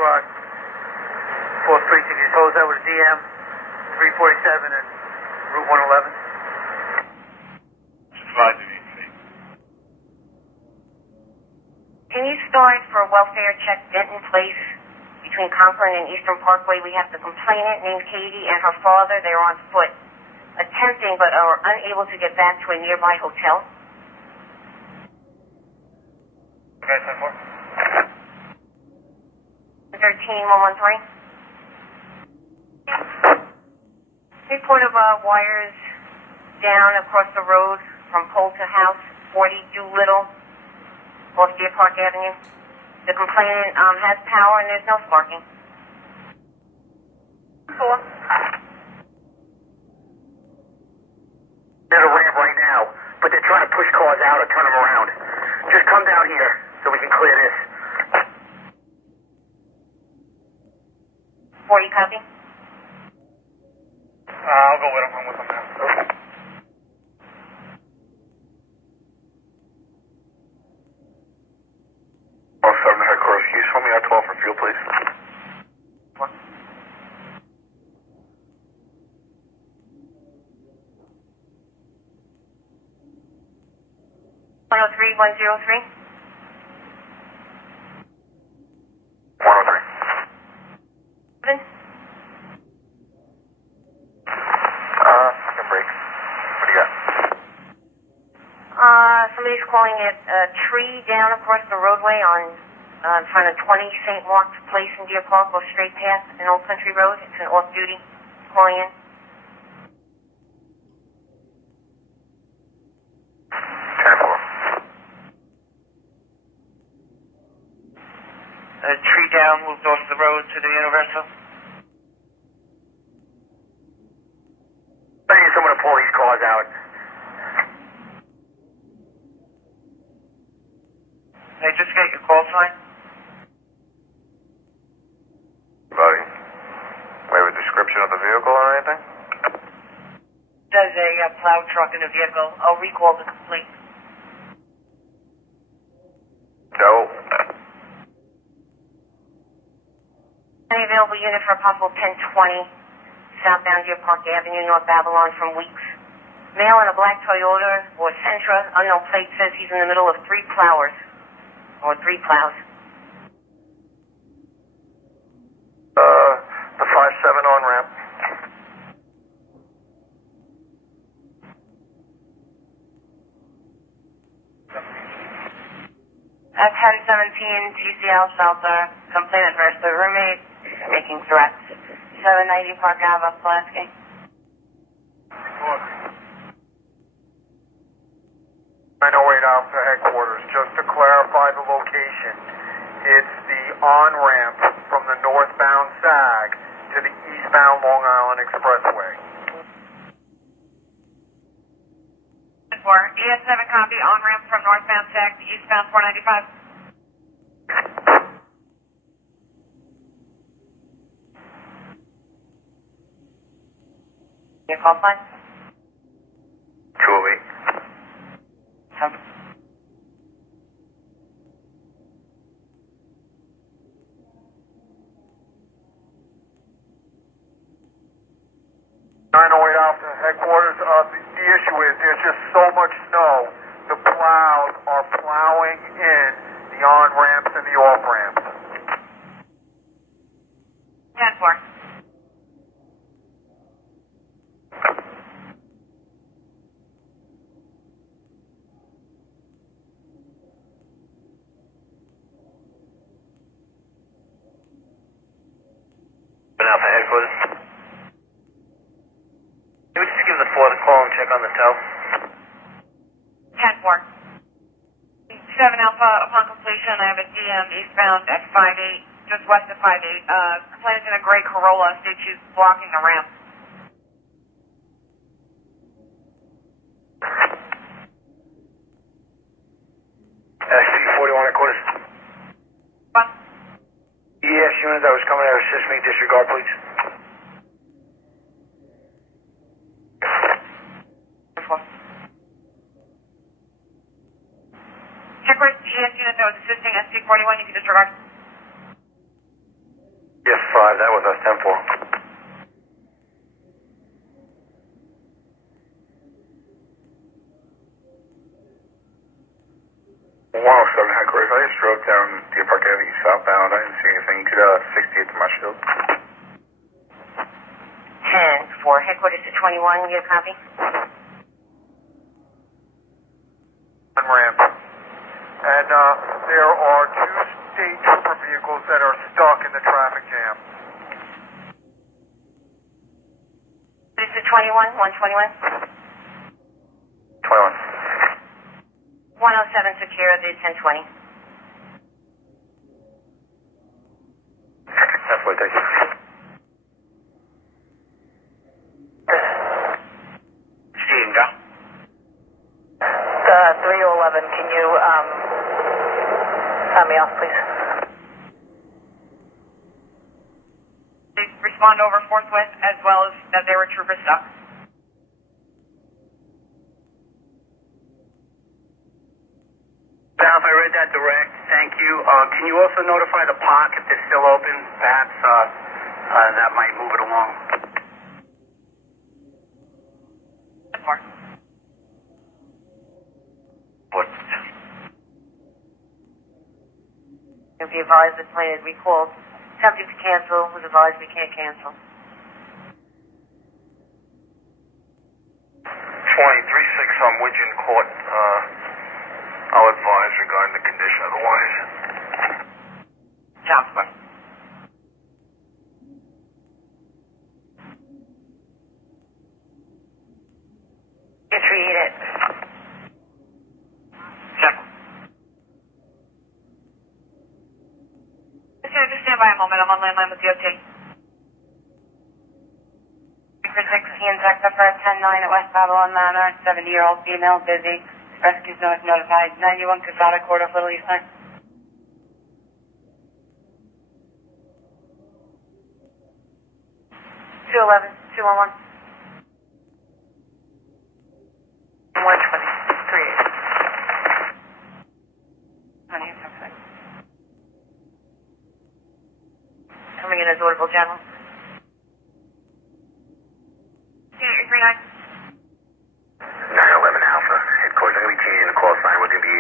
4th Precinct, you told us that was DM 347 and Route 111? Advise immediately. Can you start for a welfare check Denton Place between Conklin and Eastern Parkway? We have the complainant named Katie and her father. They're on foot, attempting but are unable to get back to a nearby hotel. Okay, 10-4. 113. Report of wires down across the road from pole to house, 40 Doolittle, off Deer Park Avenue. The complainant has power and there's no sparking. 4. They're at a ramp right now, but they're trying to push cars out or turn them around. Just come down here so we can clear this. 40 copy. I'll go with them. I'm with them now. Oh, 7 headquarters. Can you show me I-12 for fuel, please? 103, 103. 103. 7. Second break. What do you got? Somebody's calling it a tree down across the roadway on in front of 20 St. Mark's Place in Deer Park, or straight past an Old Country Road. It's an off-duty calling in. 10-4. A tree down moved off the road to the Universal. I need someone to pull these cars out. Can I just get your call sign? Buddy, we have a description of the vehicle or anything? There's a plow truck in the vehicle. I'll recall the complaint. No. Any available unit for a possible 1020 southbound Deer Park Avenue, North Babylon from Weeks. Male in a black Toyota or Sentra, unknown plate, says he's in the middle of 3 plowers, or 3 plows. The 5-7 on ramp. At 1017 GCL shelter, complainant versus the roommate, making threats. 790 Park Ave, Pulaski. 908 Alpha headquarters. Just to clarify the location, it's the on-ramp from the northbound SAG to the eastbound Long Island Expressway. 4. ES7 copy, on-ramp from northbound SAG to eastbound 495. Your call sign? 208. Some. Alpha headquarters. The issue is there's just so much snow. The plows are plowing in the on-ramps and the off-ramps. 10-4. Alpha headquarters. Can we just give the 4 the call and check on the tow? 10-4. 7 Alpha, upon completion, I have a DM eastbound at 58, just west of 58. Complainant's in a gray Corolla, states she's blocking the ramp. report GS unit that was assisting SC41, you can disregard. Yes, 5, that was us, 10-4. 107 headquarters. I just drove down Deer Park Avenue southbound. I didn't see anything. You could 68 to my shield. 10-4, headquarters to 21, you get a copy? On ramp. And there are 2 state trooper vehicles that are stuck in the traffic jam. This is 21, 121. 21. 107 secure, the 1020. That's what it takes. Steve, go. 311, can you, sign me off, please? They respond over forthwith, as well as that they were trooper stuck. South, I read that direct. Thank you. Can you also notify the park if they're still open? Perhaps that might move it along. More. What? You'll be advised the plane is recalled. Attempting to cancel, was advised we can't cancel. 23-6 on Widgeon Court. I'll advise regarding the condition otherwise. Sounds good. Just read it. Check. Just stand by a moment. I'm on landline with DOT. For 16, Texafer 10-9 at West Babylon Manor, 70-year-old female, busy. Rescue's notified. 91 Casada Court of Little Eastern. 211, 211. 120, 38. Coming in as audible general. 3839. 911 Alpha. Headquarters, I'm going to be changing the call sign. We're going to be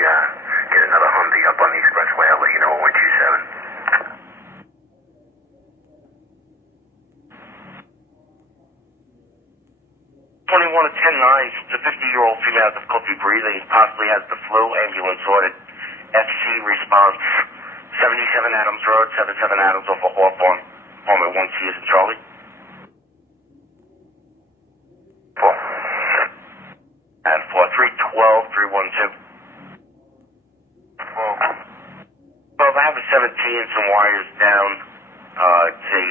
getting another Humvee up on the expressway. I'll let you know when we're 27. 21 to 10-9, the 50-year-old female has difficulty breathing, possibly has the flu, ambulance ordered. FC response, 77 Adams Road, 77 Adams off of Hawthorne. Home at 1C is in Charlie. 4. And 312, 312. 12, I have a 17, some wires down. It's a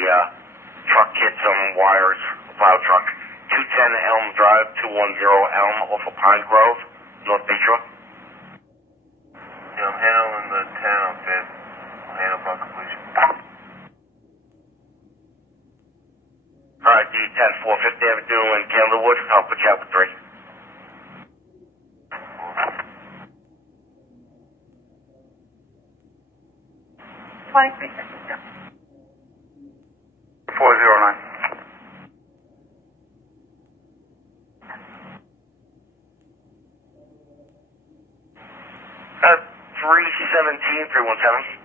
truck hit some wires, a plow truck. 210 Elm Drive, 210 Elm off of Pine Grove, North Bay Shore. Yeah, I'm handling the 10 on 5th. I'll handle upon completion. Alright, D10, 450 Avenue in Candlewood. I'll put you out with 3. 23 seconds. 409. Uh, 317, 317.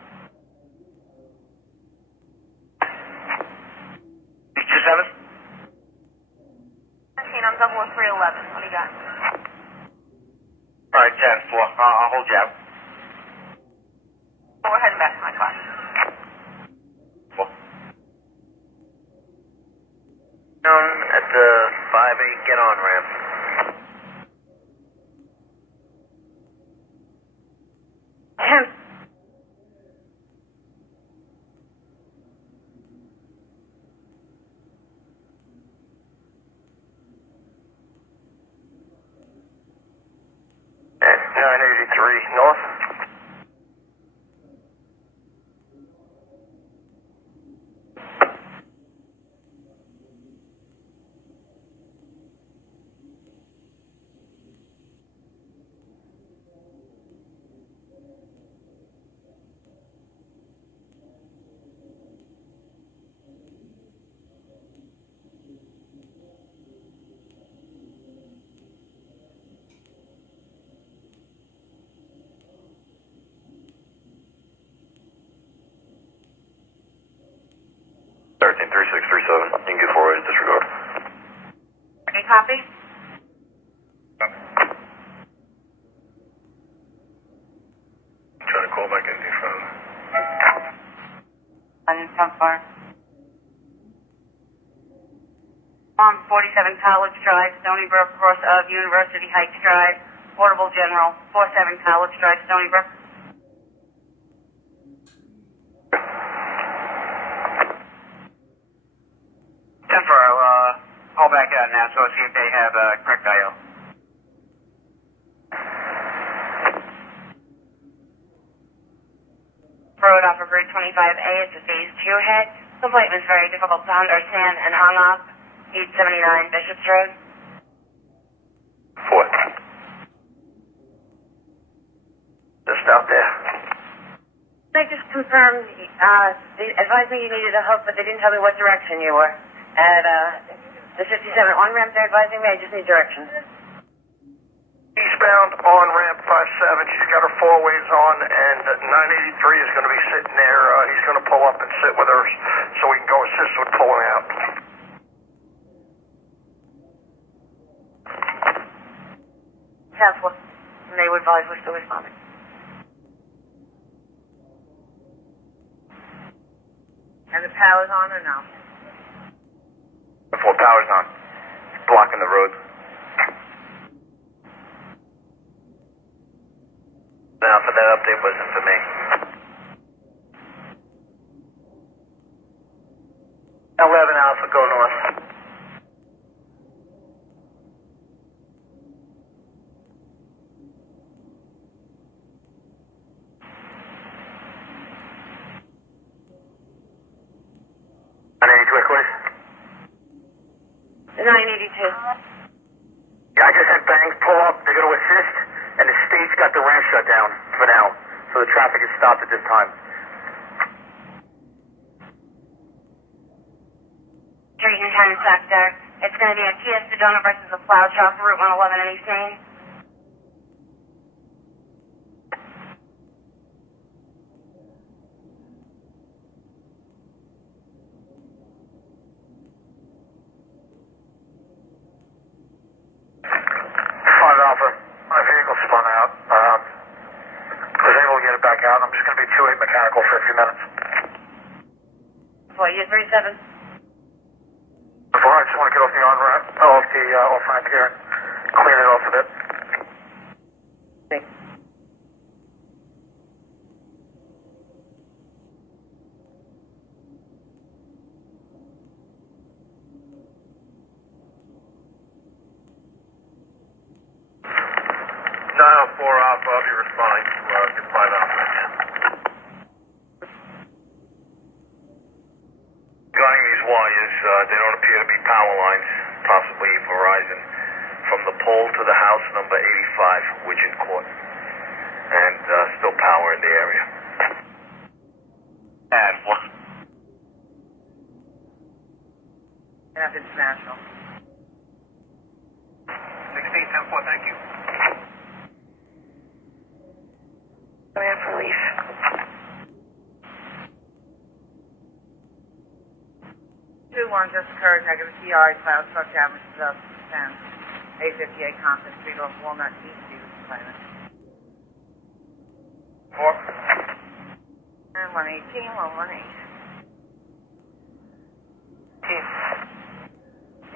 327? 17, I'm double 311. What do you got? Alright, 10, 4. I'll hold you out. Well, we're heading back to my car. 4. At the 5-8 get-on ramp. At 983 North. 3637. You can get forward, disregard. Okay, copy? Try to call back in the phone. On front bar. 47 College Drive, Stony Brook, cross of University Heights Drive, Portable General, 47 College Drive, Stony Brook. Call back out now, so see if they have correct IO. Road off of Route 25A, it's a phase 2 head. The plate was very difficult to understand and hung up. 879 Bishops Road. 4. Just out there. I just confirmed, they advised me you needed a hook, but they didn't tell me what direction you were. At, the 57 on-ramp, they're advising me, I just need directions. Eastbound on ramp 57, she's got her four ways on, and 983 is going to be sitting there. He's going to pull up and sit with her so we can go assist with pulling out. Tesla, and they would advise we're still responding. And the power's on or no? Before power's on. It's blocking the road. Now for that update wasn't for me. 11 Alpha, go north. The 982. Yeah, I just had bangs pull up. They're going to assist, and the state's got the ramp shut down for now, so the traffic is stopped at this time. Street and 10 sector. It's going to be a Kia Sedona versus a plow truck, Route 111 in East Main. My vehicle spun out. Was able to get it back out. I'm just going to be 2-8 mechanical for a few minutes. What, you 37? Before I just want to get off the on-ramp, off ramp here and clean it off a bit. I'll be responding to get 5 Alpha again. Regarding these wires, they don't appear to be power lines, possibly Verizon, from the pole to the house number 85, Widgeon Court. And still power in the area. And what? F International. 16-10-4, thank you. Command for relief. 2-1 just occurred, negative TI, cloud truck damage to 10. 858 Compton Street off Walnut East, Stevens Planet. 4. And 118, 118.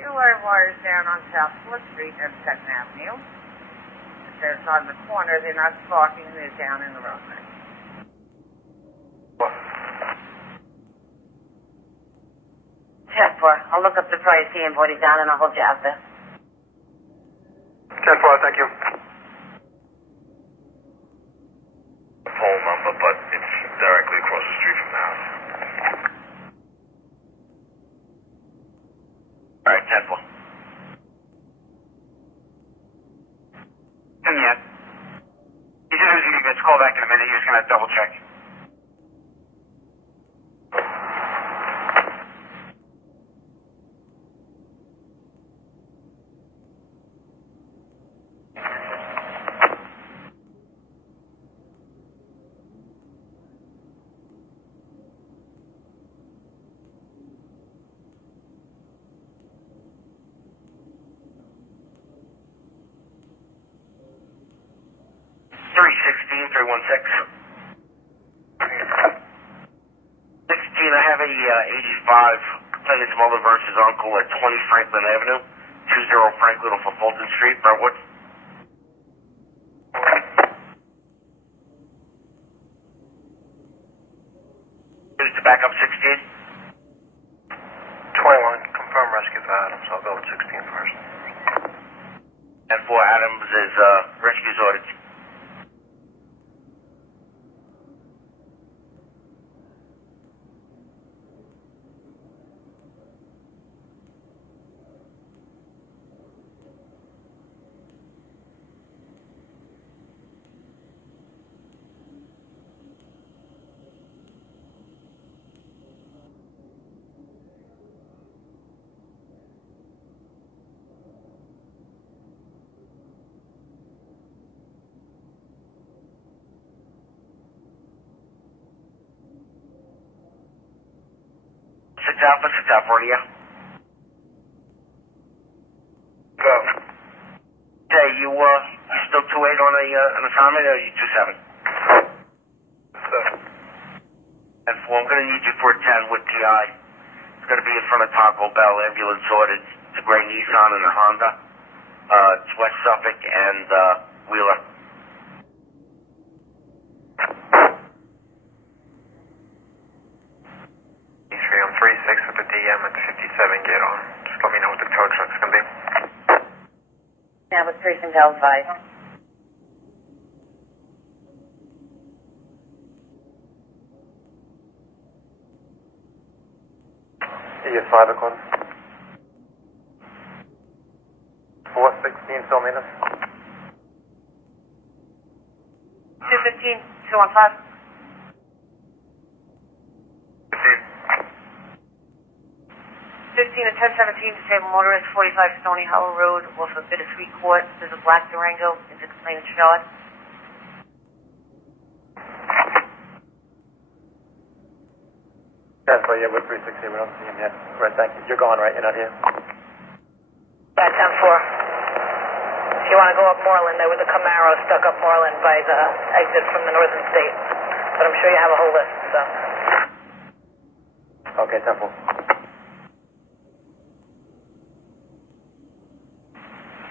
Two wires down on South 4th Street and 2nd Avenue. They're on the corner, they're not sparking, they're down in the roadway. 10-4. I'll look up the price, see him, 40 down, and I'll hold you out there. 10-4, thank you. Phone number, but it's directly across the street from the house. All right, 10-4. And yet, he said he was going to call back in a minute. He was going to double check. 16, I have a 85 complaining his mother versus uncle at 20 Franklin Avenue, 20 Franklin off of Fulton Street, Brentwood. Unit to back up 16. 21, confirm rescue for Adams. I'll go with 16 first. And for Adams is rescue's ordered. Six Alpha, Romeo. Go. Hey, you still 2-8 on an assignment, or are you 2-7? And 4, I'm going to need you for a 10 with PI. It's going to be in front of Taco Bell, ambulance ordered. It's a gray Nissan and a Honda. It's West Suffolk and Wheeler. I'm 3-6 with the DM at the 57 get on. Just let me know what the tow truck's gonna be. Now with precinct L5. ES5 according. 416 still mean us. 215, 215. 15 and 1017, disabled motorist, 45 Stony Hollow Road, off of Bittersweet Court. There's a black Durango in the complainant's yard. That's why, yeah, we're 360, we don't see him yet. Right, thank you. You're gone, right? You're not here? Yeah, 10-4. If you want to go up Moreland, there was a Camaro stuck up Moreland by the exit from the northern state. But I'm sure you have a whole list, so. Okay, 10-4.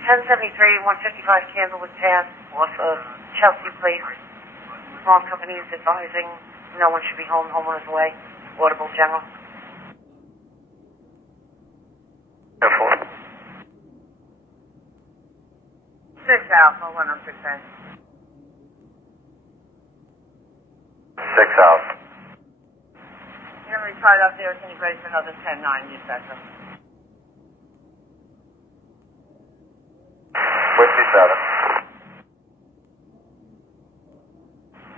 1073, 155 Candlewood Path, off of Chelsea Place. Small companies advising no one should be home, homeowners away. Audible General. 10-4. 6 Alpha, 106 6 out. You're going to be tied up there. Can you ready for another 10-9? You said so. 57.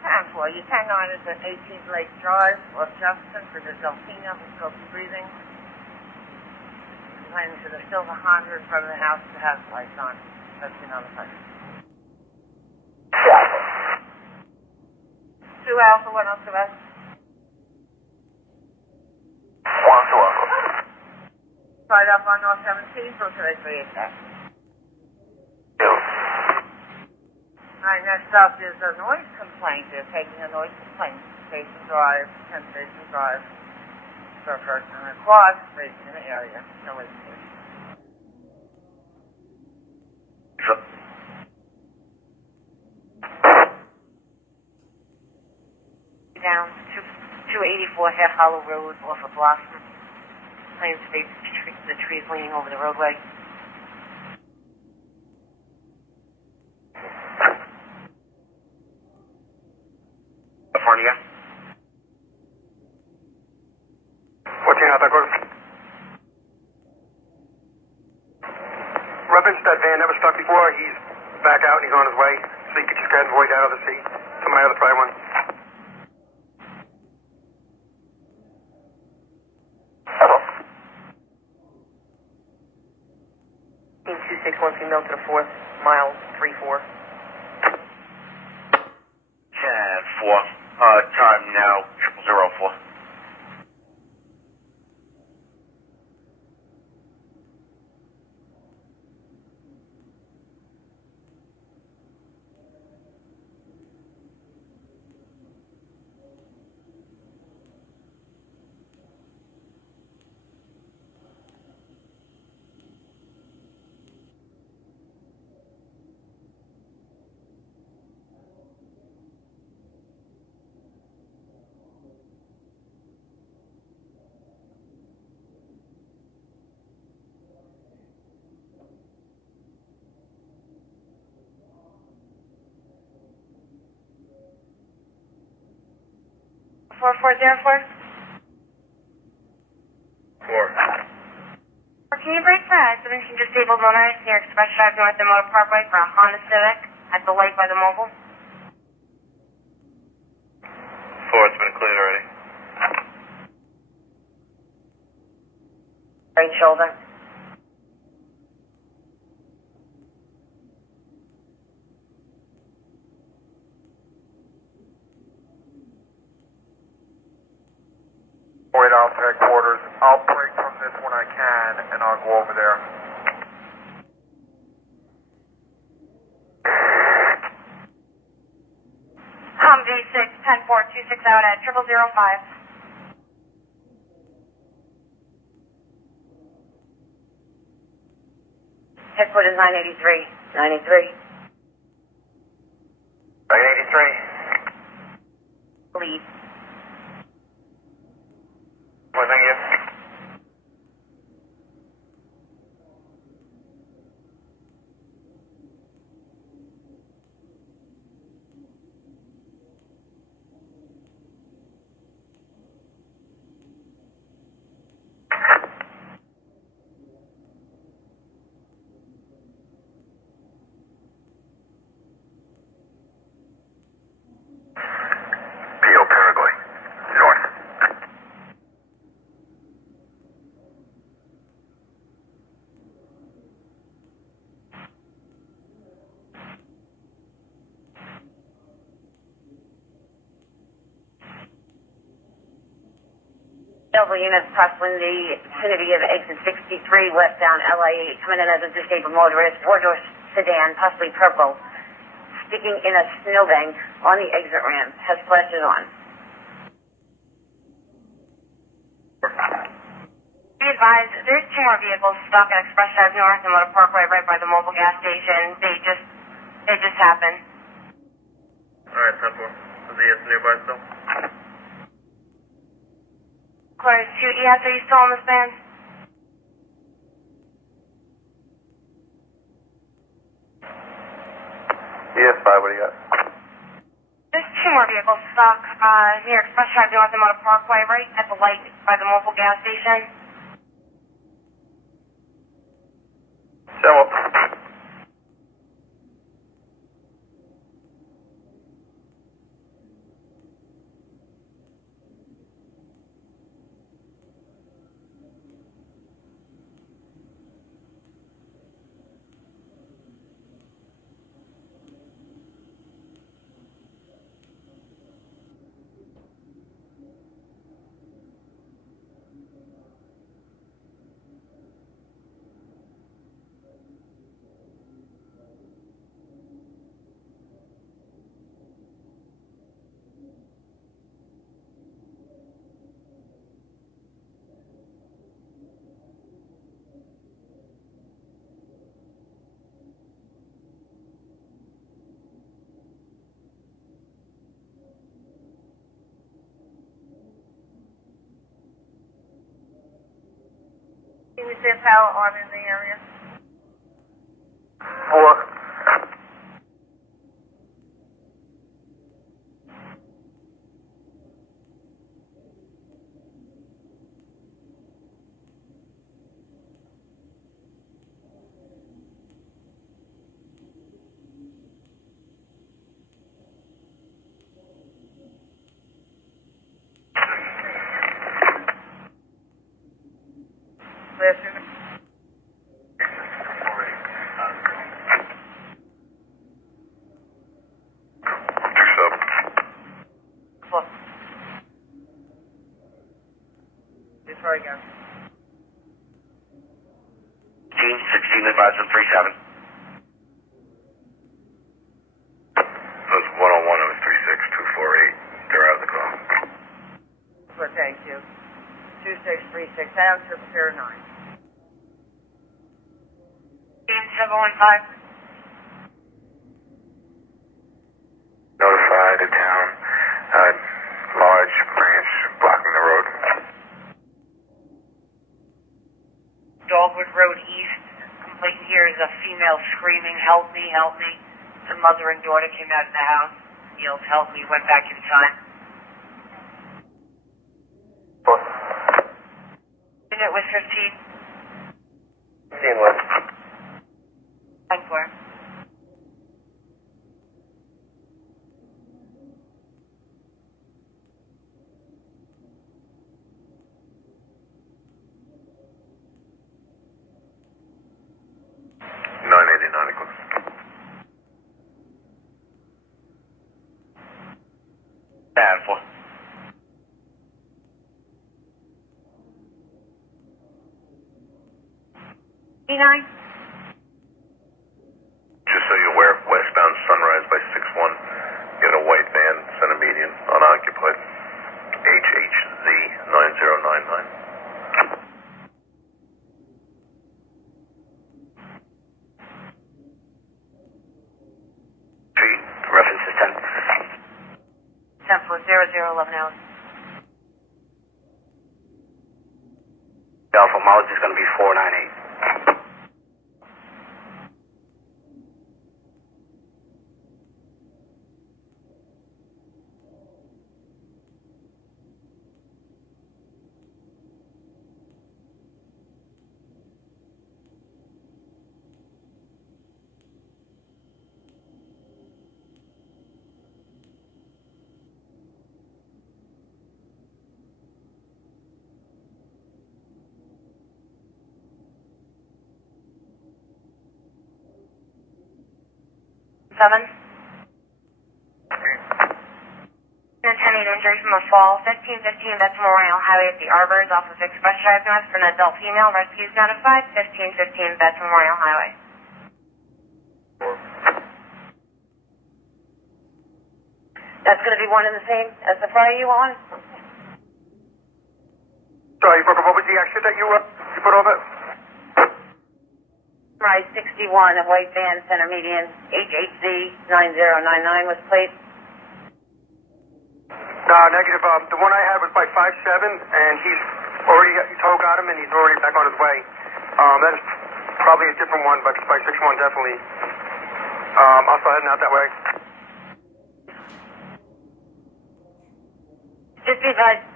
And for you, 10-9 is at 18th Lake Drive, off Jefferson, for the Delfina, who's scoping breathing. Planning to the silver Honda in front of the house that has lights on. That's another person. 2 Alpha, 102 S. 1-2 Alpha. Tied up on North 17th, so today 3 8 Alright, next up is a noise complaint. They're taking a noise complaint. Station Drive, 10 Station Drive. For a person in a quad, racing in the area. No way to see. Down 284 Half Hollow Road off of Blossom. Claims the trees leaning over the roadway. California. What's your other course? Reference that van that was stuck before, he's back out and he's on his way. So you could just get his voice out of the seat. Somebody else try one. Hello? 261 female to the 4th, mile 34. 10-4. Time now, 0004. 4404. 4. Can you break for a 17 disabled motorist near Express Drive North and Motor Parkway for a Honda Civic at the light by the mobile? 4, it's been cleared already. Right shoulder. Wait off headquarters. I'll break from this when I can, and I'll go over there. V6 10426 out at 0005. Headquarters 983. 983. 983. Lead. Well, thank you. PO Paraguay. North. Several units crossing the vicinity of exit 63 westbound LIE, coming in as a disabled motorist, four-door sedan, possibly purple, sticking in a snowbank on the exit ramp, has flashes on. Be advised, there's two more vehicles stuck at Express Drive North and Motor Parkway right by the mobile gas station. They just happened. Alright, 10-4. Is the ES nearby still? Claire 2 ES, are you still on this band? ES 5, what do you got? There's two more vehicles stuck near Express Drive North and Motor Parkway right at the light by the mobile gas station. Several. Can we see a power arm in the area? 4. Last unit. Look. Before I go. Team 16 advised on 37. So it's 101, it was 36248. They're out of the call. Well, thank you. 2636 down to Pier 9. Team 715. Notify the town. Large branch blocking the road. Dogwood Road East. Complaint here is a female screaming, "Help me, help me." The mother and daughter came out of the house, yelled, "Help me," went back in time. it was 15. 15 was. 10-4. And 4. E9? Just so you're aware, westbound Sunrise by 6-1. Get a white van, center median, unoccupied. HHZ 9099. Street, reference is 10. 10-4, 0011 hours. Alpha mileage is going to be 498. Seven. Intended injury from a fall. 1515 that's Memorial Highway at the Arbors off of Express Drive North for an adult female. Rescues notified. 1515 that's Memorial Highway. That's going to be one and the same as the Friday you on? Sorry, what was the extra that you put over? Rise 61, a white van, center median, HHZ 9099 was plate. No, negative. The one I had was by 5-7, and he's already, tow got him, and he's already back on his way. That is probably a different one, but by 6-1 definitely. I'll start heading out that way. Just be advised.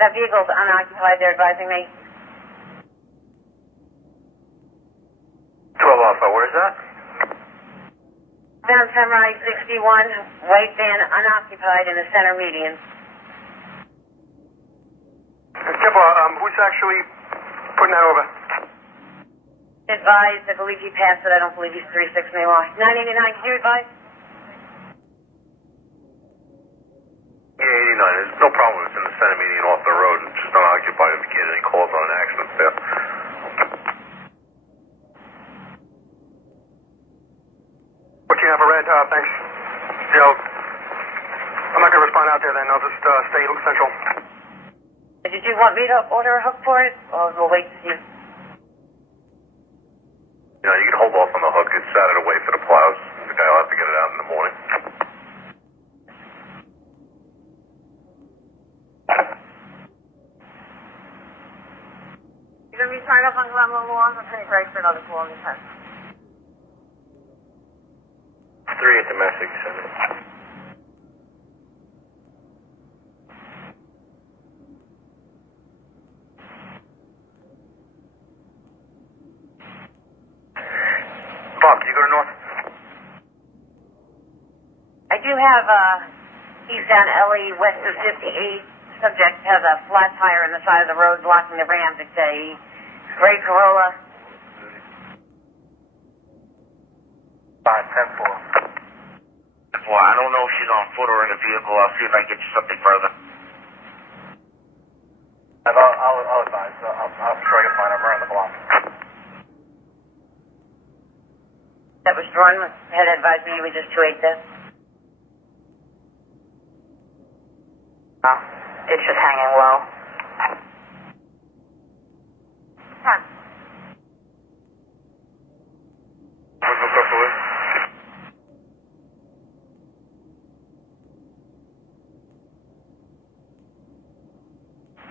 That vehicle's unoccupied, they're advising me. 12 Alpha, where's that? Bound Samurai 61, white van unoccupied in the center median. Simple, who's actually putting that over? Advised, I believe he passed it, I don't believe he's 36 anymore. 989, can you advise? Yeah, 89. There's no problem. It's in the center median off the road. It's just unoccupied if you get any calls on an accident there. What you have a red? Thanks. Joe. I'm not going to respond out there then. I'll just stay central. Did you want me to order a hook for it, or we'll wait to see? You know, you can hold off on the hook. It's Saturday away for the plows. The guy will have to get it out in the morning. You going to be tied up on Glenmore Lawn or take break for another 4 minutes? 3 at domestic center. Bob, do you go to North? I do have eastbound LE west of 58. Subject has a flat tire on the side of the road blocking the ramp. It's a gray Corolla. 5-10-4. Well, I don't know if she's on foot or in a vehicle. I'll see if I can get you something further. I'll advise. I'll try to find him around the block. That was drawn. Had advised me you were just 2-8 there. Oh, it's just hanging low. 10.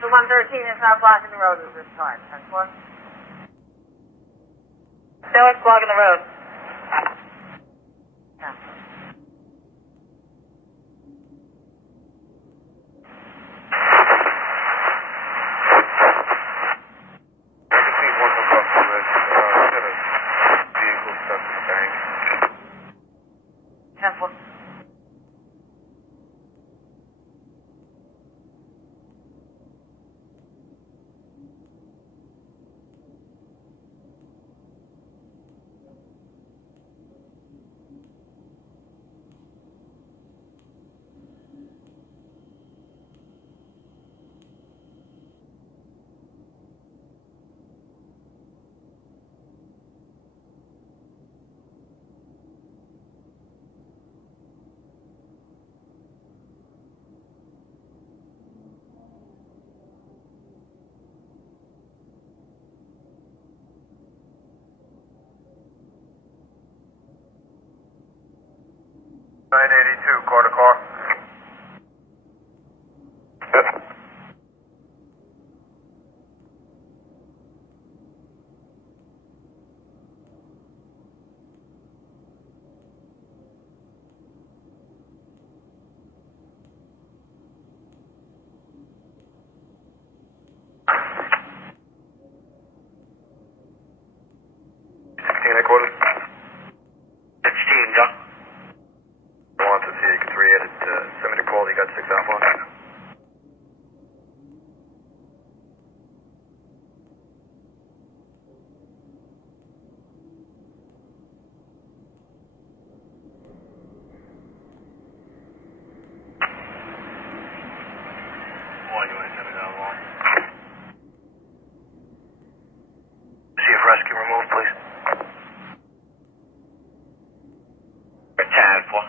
The 113 is not blocking the road at this time. 10-4. Still it's blocking the road. 982, car to car. Headquarters. 16, go. Want to see you can 3 at 70 Paul, you got 6 Alpha on that. Why you want to send me that along? See if rescue removed, please. 10 4.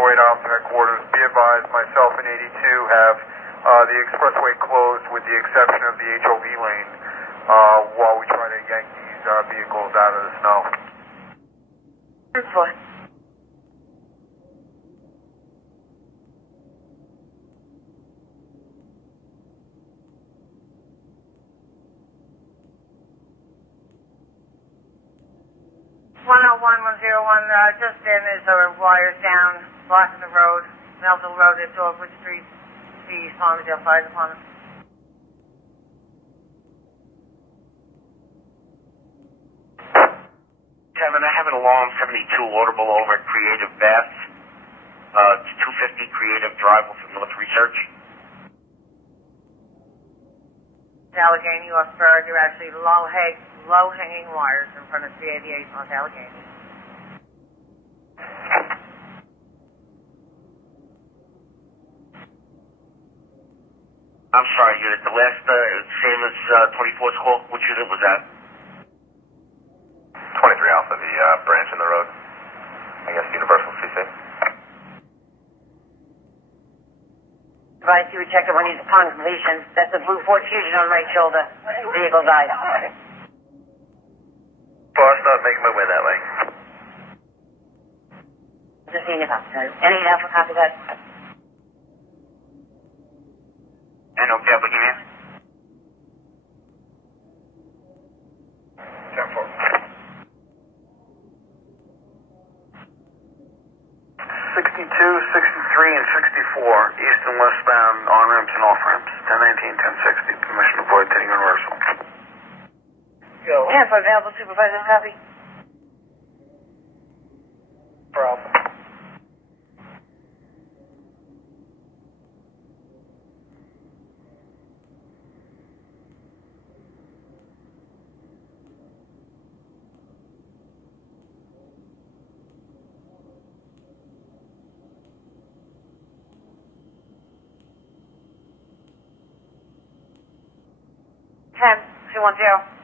Wait off headquarters. Be advised, myself and 82 have the expressway closed with the exception of the HOV lane while we try to yank these vehicles out of the snow. 10 4. Just in is our wires down, blocking the road, Melville Road at Dogwood Street, East Palmdale Fire Department. Kevin, I have an alarm 72 audible over at Creative Baths. It's 250 Creative Drive with North Research. Allegheny off Berg, there are actually low-hanging wires in front of 388 North Allegheny. I'm sorry, unit. The last, same as 24's call. Which unit was that? 23 Alpha, the branch in the road. I guess Universal CC. Advise you would check it when he's upon completion. That's a blue Ford Fusion on right shoulder. Vehicle died. Boss, not making my way that way. Just seeing if I'm any Alpha copy that. And okay, Allegheny. 10-4. 62, 63, and 64, east and westbound on-ramps and off-ramps. 1019, 1060, permission to avoid hitting universal. Go. Yeah, for available supervisor copy. For Alpha. Ten 210.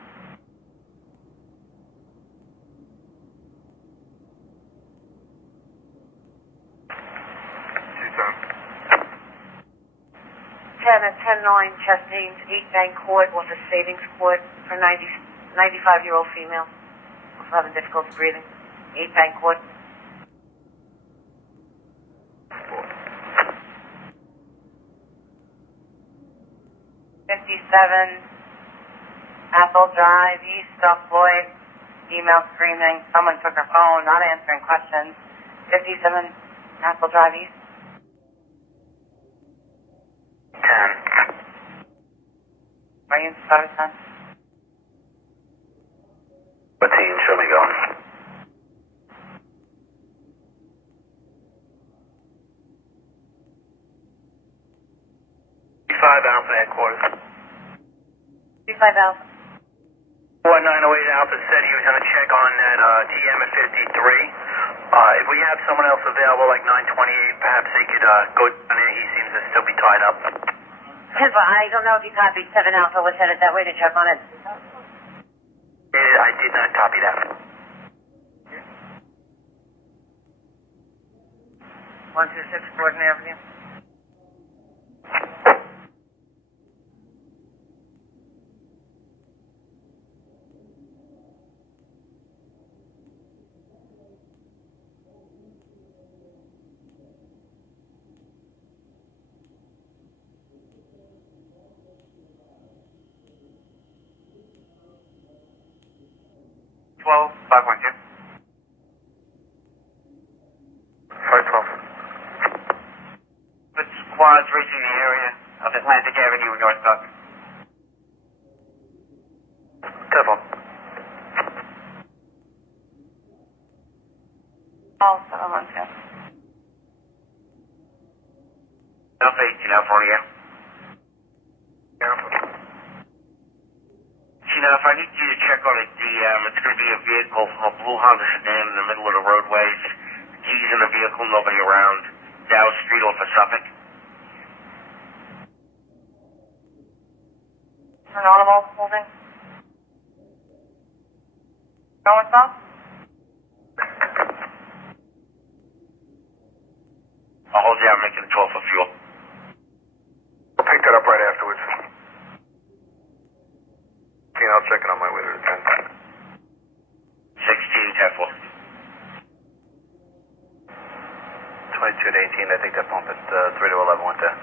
At 10-9, Chastain's 8 Bank Court, Office Savings Court for 95-year-old female who's having difficulty breathing. 8 Bank Court. Apple Drive, East, South Floyd. Email screaming. Someone took her phone, not answering questions. 57 Apple Drive East. 10. Are you in Suffolk? What team? Show me going. Alpha headquarters. 35 Alpha. 1908 Alpha said he was going to check on that TM at 53. If we have someone else available, like 928, perhaps they could go down there. He seems to still be tied up. I don't know if you copied 7 Alpha was headed that way to check on it. I did not copy that. 126 Gordon Avenue. 12, 512. 512. With squads reaching the area of Atlantic Avenue in North Suffolk. Devil. Oh, 712. Alpha 18, Alpha Romeo. Tina, if I need you to check on a DM, it's going to be a vehicle, a blue Honda sedan in the middle of the roadways. Keys in the vehicle, nobody around. Dow Street off of Suffolk. Anonymous holding. Go what's up? I'll hold you out, making a call for fuel. I'll pick that up right afterwards. I'll check it on my way to the tent. 16, 10-4. 22 to 18, I think that pump at 3 to 11 went there.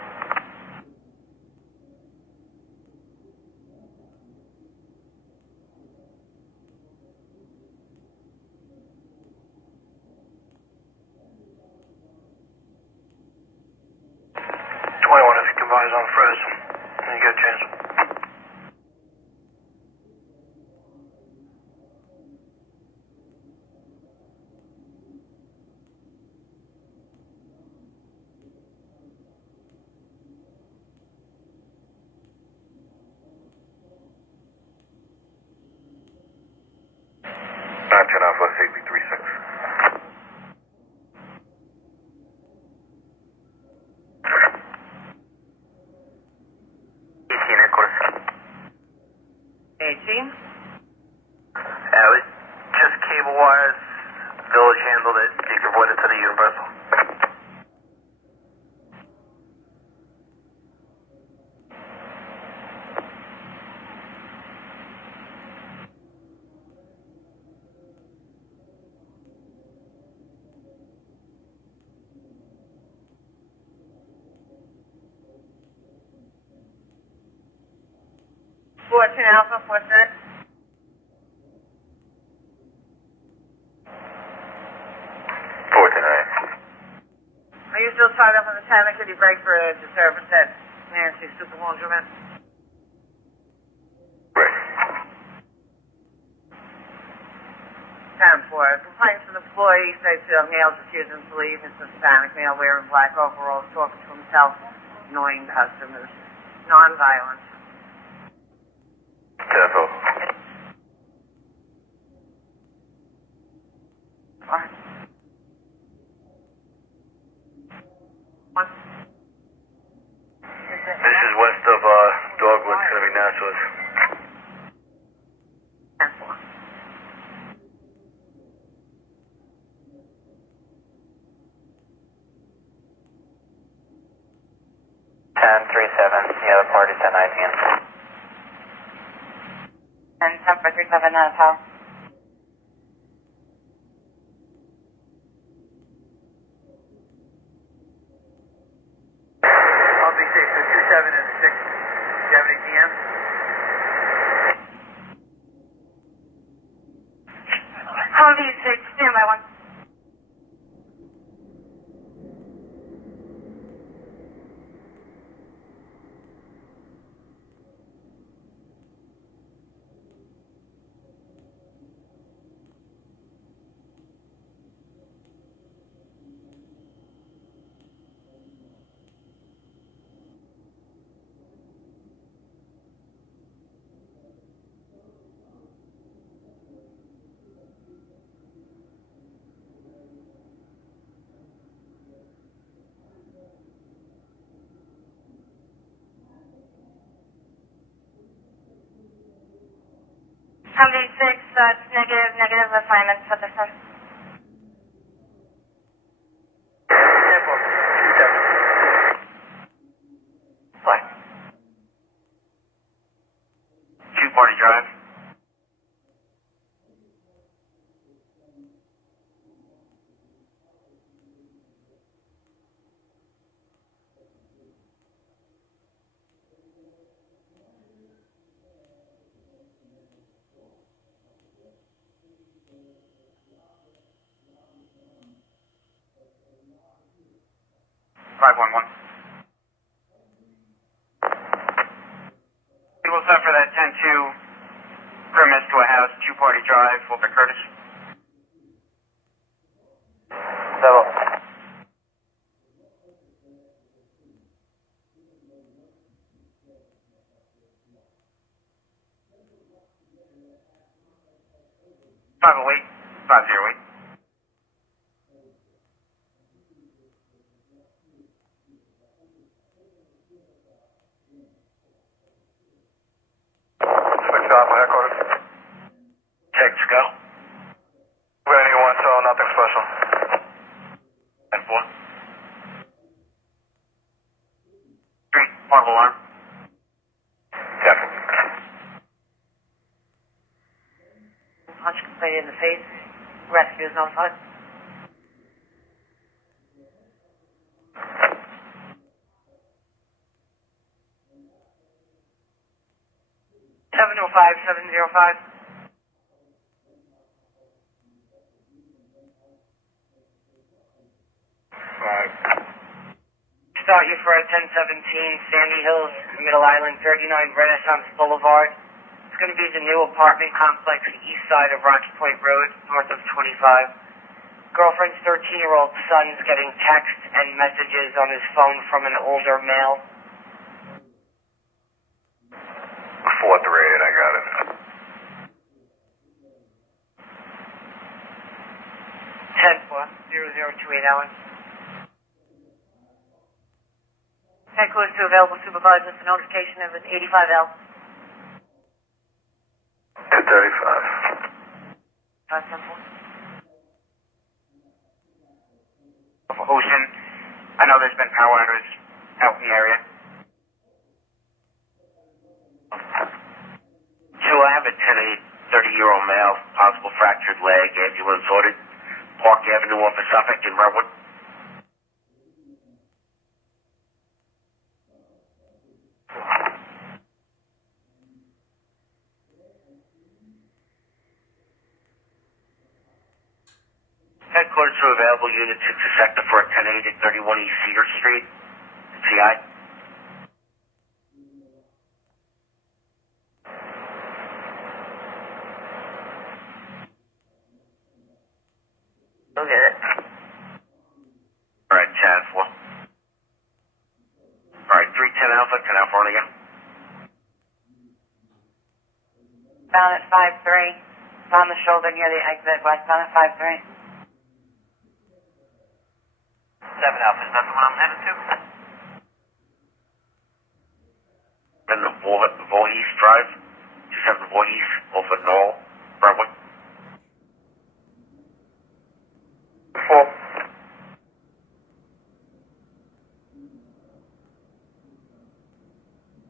If you combines on Fres, then you get a chance. Not 10 Alpha, safety 36. Yeah, it was just cable wires. Village handled it. You can avoid it to the Universal. Alpha, 46. Are you still tied up on the tanner? Could you break for a disturbance at Nancy Super Laundromat? Right. 10-4. Complaints from the employee states males refusing to leave. It's a Hispanic male wearing black overalls, talking to himself, annoying customers. Non-violent. Devil. This is west of Dogwood, it's going to be Nassau's. 10-4. The other party's 10-19. 10-4-37, not a foul. I'll be safe. So 27 and 6. Do you have any DMs? Humvee 6, stand by 1. Humvee 6, negative assignments for this one. Tempo. 27. Four. 2-party drive. 511. We will set for that 10-2 premise to a house, 2-party drive, Wilbur Curtis. Level. Five oh eight, 508. Switch off headquarters. Check, go. Ready, 1, so nothing special. 10-4. Street, portable alarm. Check. Punch complete in the face. Rescue is notified. Seven oh five, 705. Start you for a 1017 Sandy Hills, Middle Island, 39 Renaissance Boulevard. It's going to be the new apartment complex east side of Rocky Point Road, north of 25. Girlfriend's 13-year-old son's getting text and messages on his phone from an older male. 438, I got it. 10-4, 0028 Allen. Headquarters to available supervisor for notification of an 85L. 235. 510. Ocean, I know there's been power outages out in the area. Two, I have a 30-year-old male, possible fractured leg, ambulance ordered. Park Avenue off of Suffolk in Redwood. Headquarters to available units into sector for 10-8 at 31 East Cedar Street. CI. Go get it. Alright, 10-4. Alright, 310 Alpha, 10 Alpha on again. Found at 5-3. On the shoulder near the exit, westbound at 5-3. 7 Alpha, is that the one I'm headed to? Then the Voorhees Drive. 27 Voorhees, over Knoll, Brentwood. 4.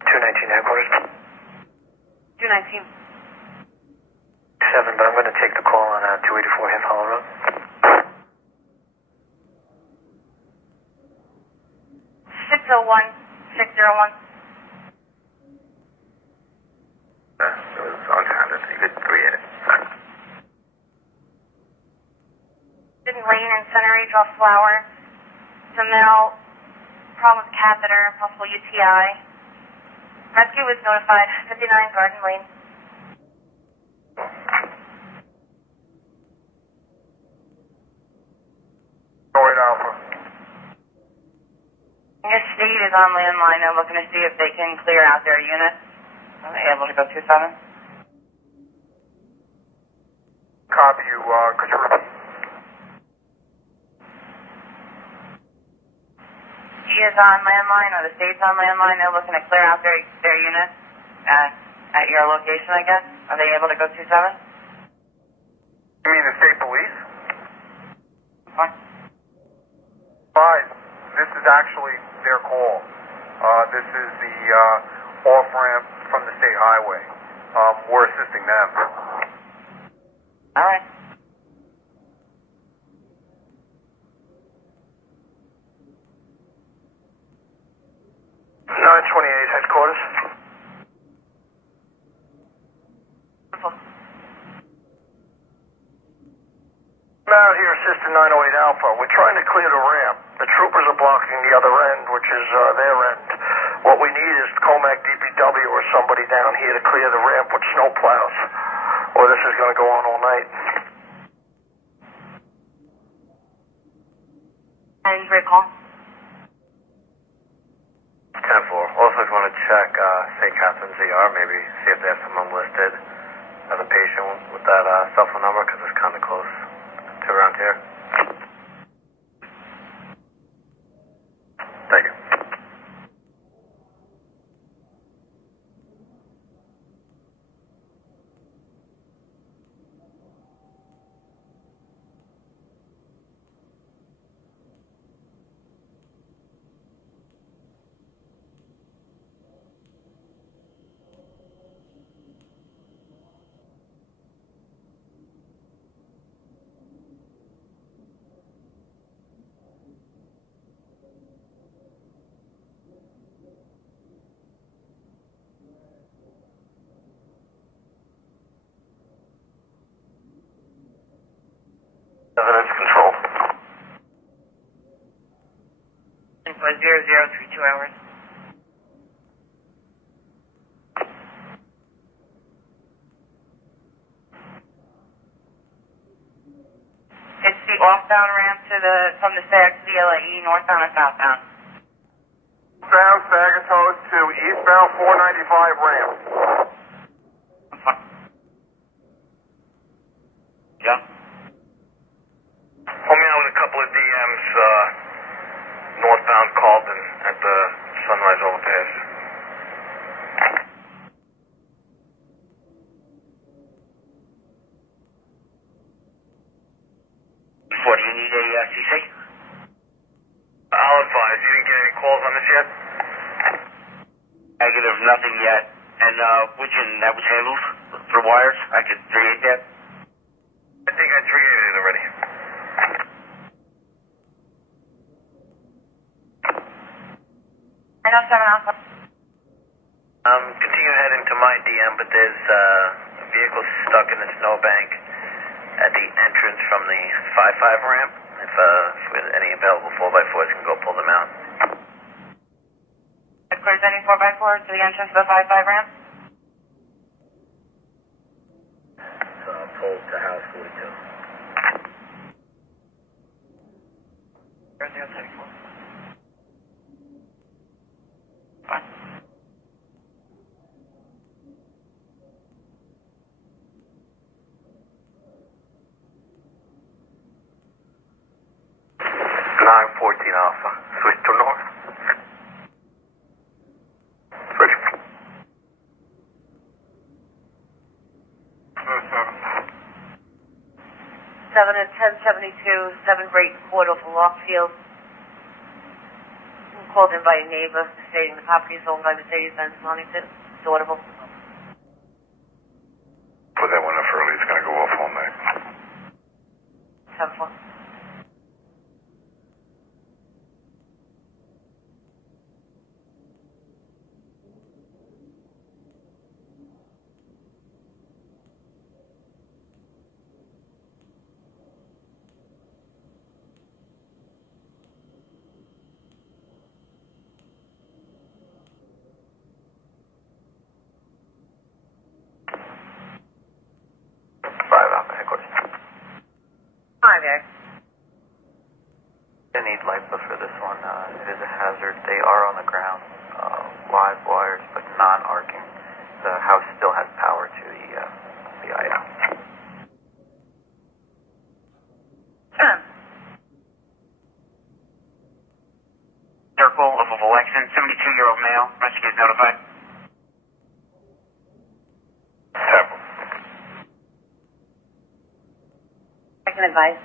219 headquarters. 219. 7, but I'm going to take the call on 284 Hill Hollow Road. 601, 601. It was uncounted. You could create it. Didn't rain, incinerate, draw flower. The male, problem with catheter, possible UTI. Rescue was notified, 59 Garden Lane. Alpha. Your state is on landline. They're looking to see if they can clear out their unit. Are they able to go 27? Copy you, could you repeat? She is on landline, or the state's on landline. They're looking to clear out their unit at your location, I guess. Are they able to go 27? You mean the state police? What? 5. This is actually their call. This is the off-ramp from the state highway. We're assisting them. All right. Headquarters. I'm out here assisting 908 Alpha. We're trying to clear the ramp. The troopers are blocking the other end, which is their end. What we need is Comac DPW or somebody down here to clear the ramp with snow plows, or this is going to go on all night. And recall. 10-4. Also, if you want to check St. Catherine's ER, maybe see if they have someone listed as a patient with that cell phone number, because it's kind of close to around here. Thank you. Evidence control. 0032 hours. It's the off-bound ramp from the SAG to the LAE, northbound or southbound? Southbound Sagatos to eastbound 495 ramp. Yeah. Help me out with a couple of DMs, northbound Calden at the Sunrise Overpass. What, do you need a CC? I'll advise. You didn't get any calls on this yet? Negative, nothing yet. And which end? That was handled through wires? I could create that? I think I created it already. I know 7 Alpha. Continue heading to my DM, but there's a vehicle stuck in the snowbank at the entrance from the 5-5 ramp. If any available 4x4s can go pull them out. Headquarters any 4x4s to the entrance of the 5-5 ramp? Pull to house 42. 0034. Fine. Alpha. Switch to north. Switch. 7 and 1072, 7 Great Court of Lockfield. Called in by a neighbor stating the property is owned by Mercedes-Benz Longington. It's audible. Put that one up early. It's going to go off all night. 7-4. Hi there. I need LIPA for this one. It is a hazard. They are on the ground, live wires, but non-arcing. The house still has power to the item. Circle of election, 72-year-old male. Rescue is notified. Temple. I can advise.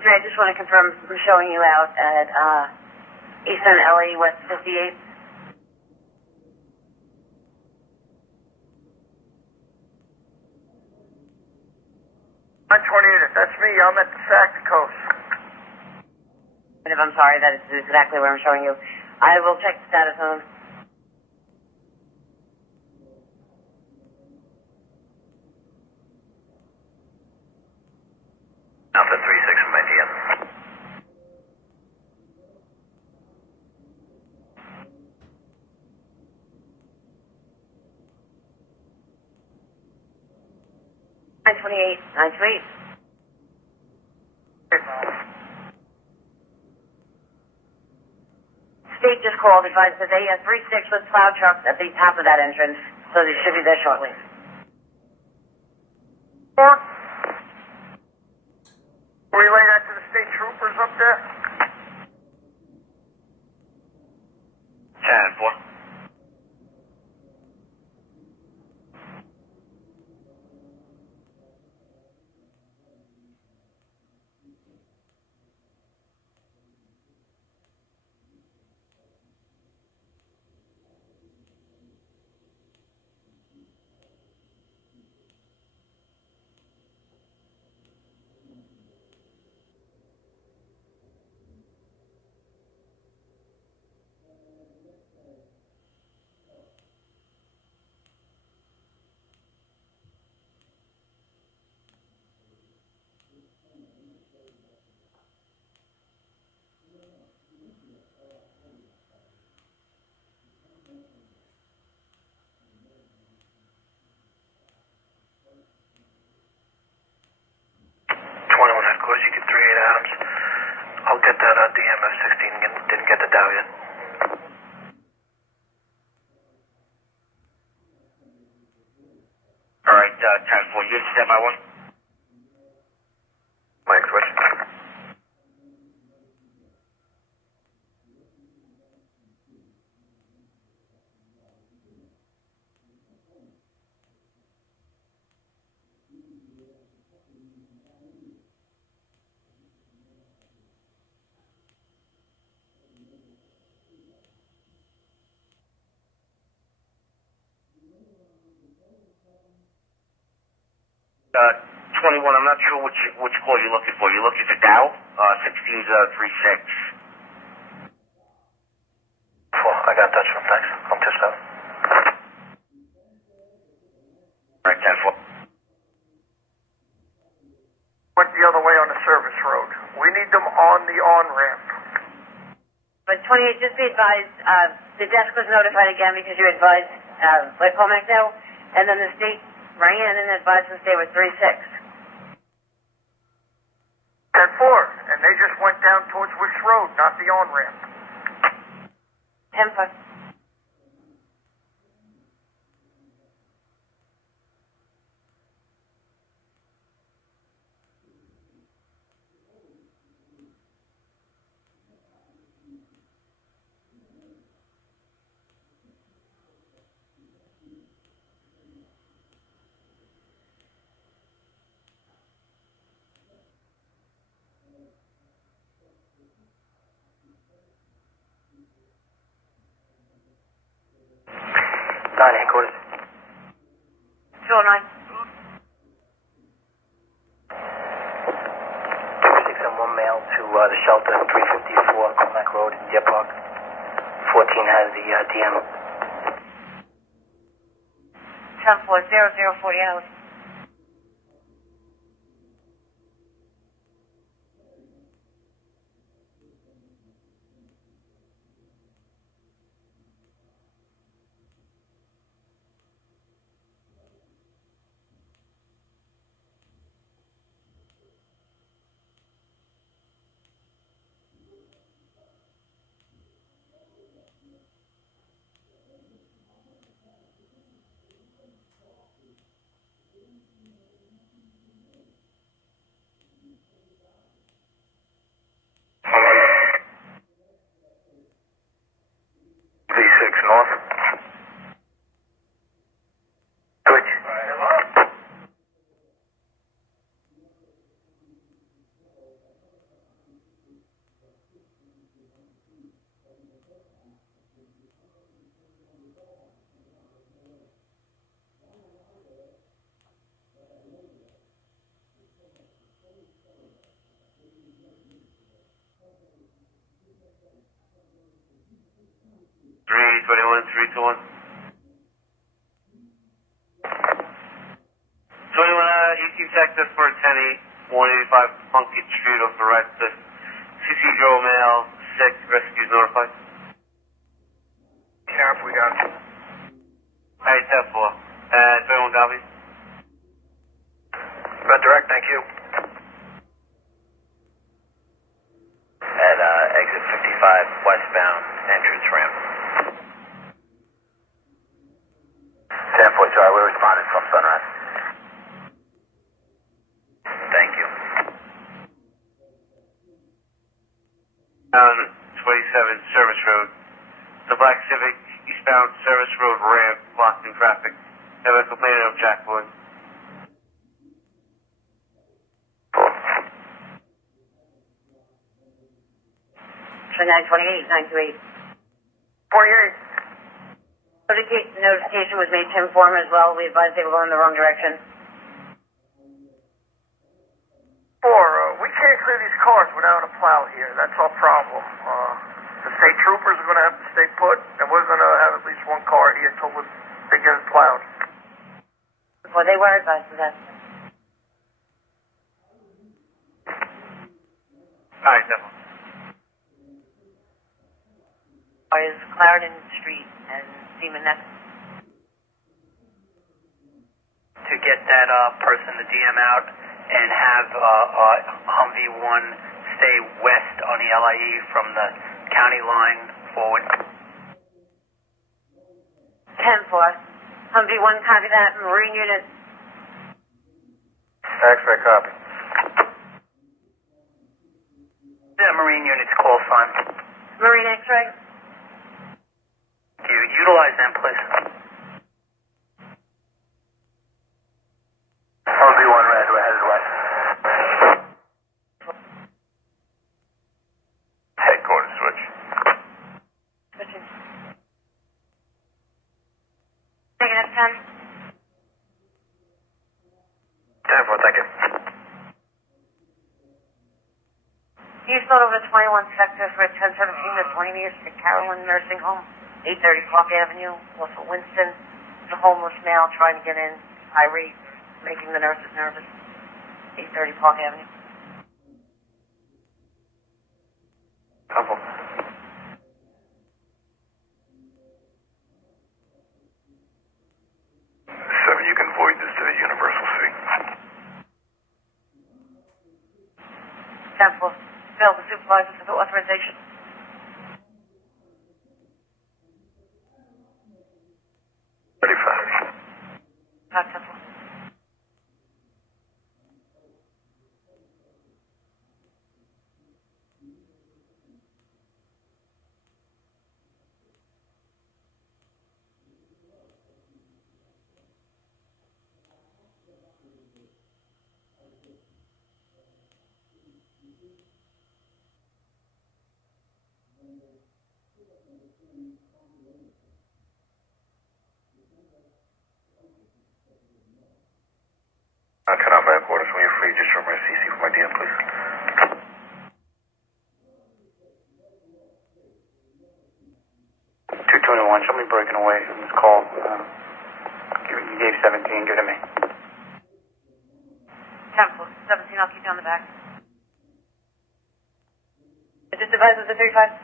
I just want to confirm we're showing you out at Eastern LA West 58. If that's me, I'm at the Sac Coast. I'm sorry, that is exactly where I'm showing you. I will check the status on them. 928, 928. State just called, advised that they had 3-6 with plow trucks at the top of that entrance, so they should be there shortly. Relay that to the state troopers up there. 10-4. Of course, you get 38 Adams. I'll get that DMF-16. Didn't get the Dow yet. All right, 10-4. You stand by one. Mike, switch. Uh, 21, I'm not sure which call you're looking for. You're looking for Dow? 16's 36. Four. I got that from thanks. I'm just out. All right, 10-4. Went the other way on the service road. We need them on the on-ramp. But 28, just be advised, the desk was notified again because you advised, like Comac now, and then the state rang in and advised them to stay with 3-6. 10-4, and they just went down towards which road, not the on-ramp. 10-4. Headquarters. 209. 26M1 mail to the shelter, 354 Comac Road, Deer Park. 14 has the DM. 10-4, 0040 hours. V6 North. Switch. 321, 321. 18 sector for 10-8, 185 Plunkett Street of Arrested. CC Joe Mail, 6, rescues notified. Cap, we got it. Alright, 10-4. 21 copy. Red direct, thank you. At exit 55 westbound entrance ramp. 10-4 Charlie, we're responding from Sunrise. Thank you. 27 Service Road. The Black Civic eastbound Service Road ramp blocked in traffic. Have a complaint of Jack Boyd. 2928, 928. 48. Notification was made to inform as well. We advised they were going in the wrong direction. 4, we can't clear these cars without a plow here. That's our problem. The state troopers are going to have to stay put, and we're going to have at least one car here until they get it plowed. Well, they were advised of that. Alright, Devil. Is Clarendon Street and Seaman Neck. To get that person, the DM, out and have Humvee 1 stay west on the LIE from the county line forward. 10-4. Humvee 1, copy that. Marine unit. X-ray copy. Yeah, Marine unit's call sign. Marine X-ray. You utilize them, please. Humvee 1 red, we're headed west. Headquarters switch. Switching. Negative 10. 10-4, thank you. He's not over 21 sector for 1017 miscellaneous to Carolyn Nursing Home, 830 Park Avenue. Also Winston, the homeless male trying to get in, irate, making the nurses nervous, 830 Park Avenue. Temple. You can void this to the Universal C. 10-4. Bill, the supervisor for the authorization. Not 10-4. I'll cut off headquarters. When you're free, just show me a CC for my DM, please. 221, show me breaking away from this call. You gave 17, give it to me. 10-4. 17, I'll keep you on the back. Is this device with the 35?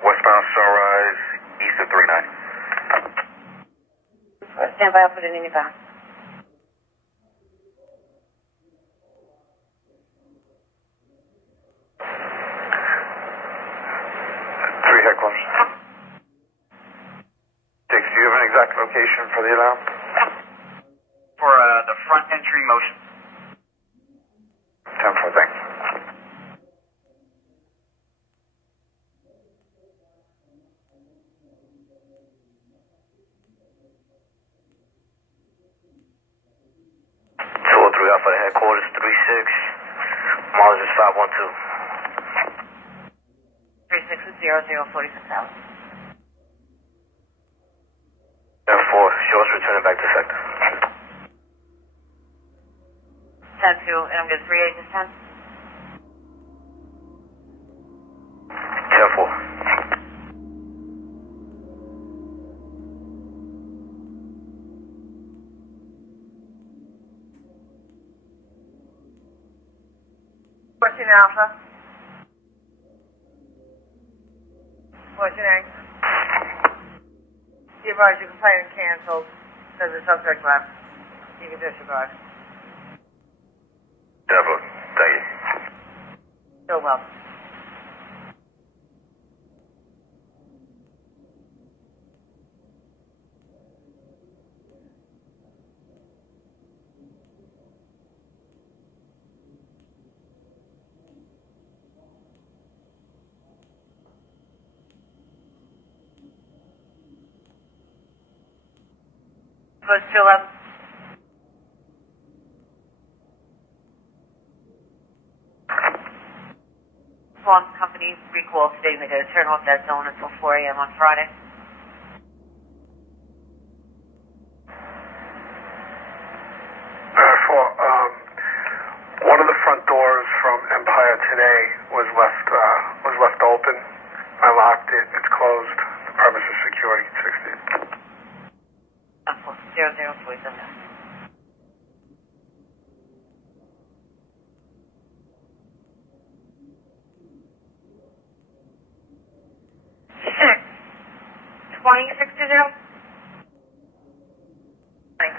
Westbound Sunrise, east of 39. Stand by, I'll put it in your back. Three headquarters. 6, do you have an exact location for the alarm? For the front entry motion. 10-4, thanks. Alpha headquarters 36, mileage is 512. 36 is 0046,000. 10-4, show us returning back to sector. 10-2, and I'm good. 3-8 is 10. 10-4. Alpha. What's your name? You advise your complaint canceled. Says the subject left. You can disregard. Devil, thank you. Still well. Close to 11. Swan Company recall stating they're going to turn off that zone until 4 a.m. on Friday. One of the front doors from Empire today was left open. I locked it. It's closed. The premises security 60. 0047. Six. 2060. Thanks.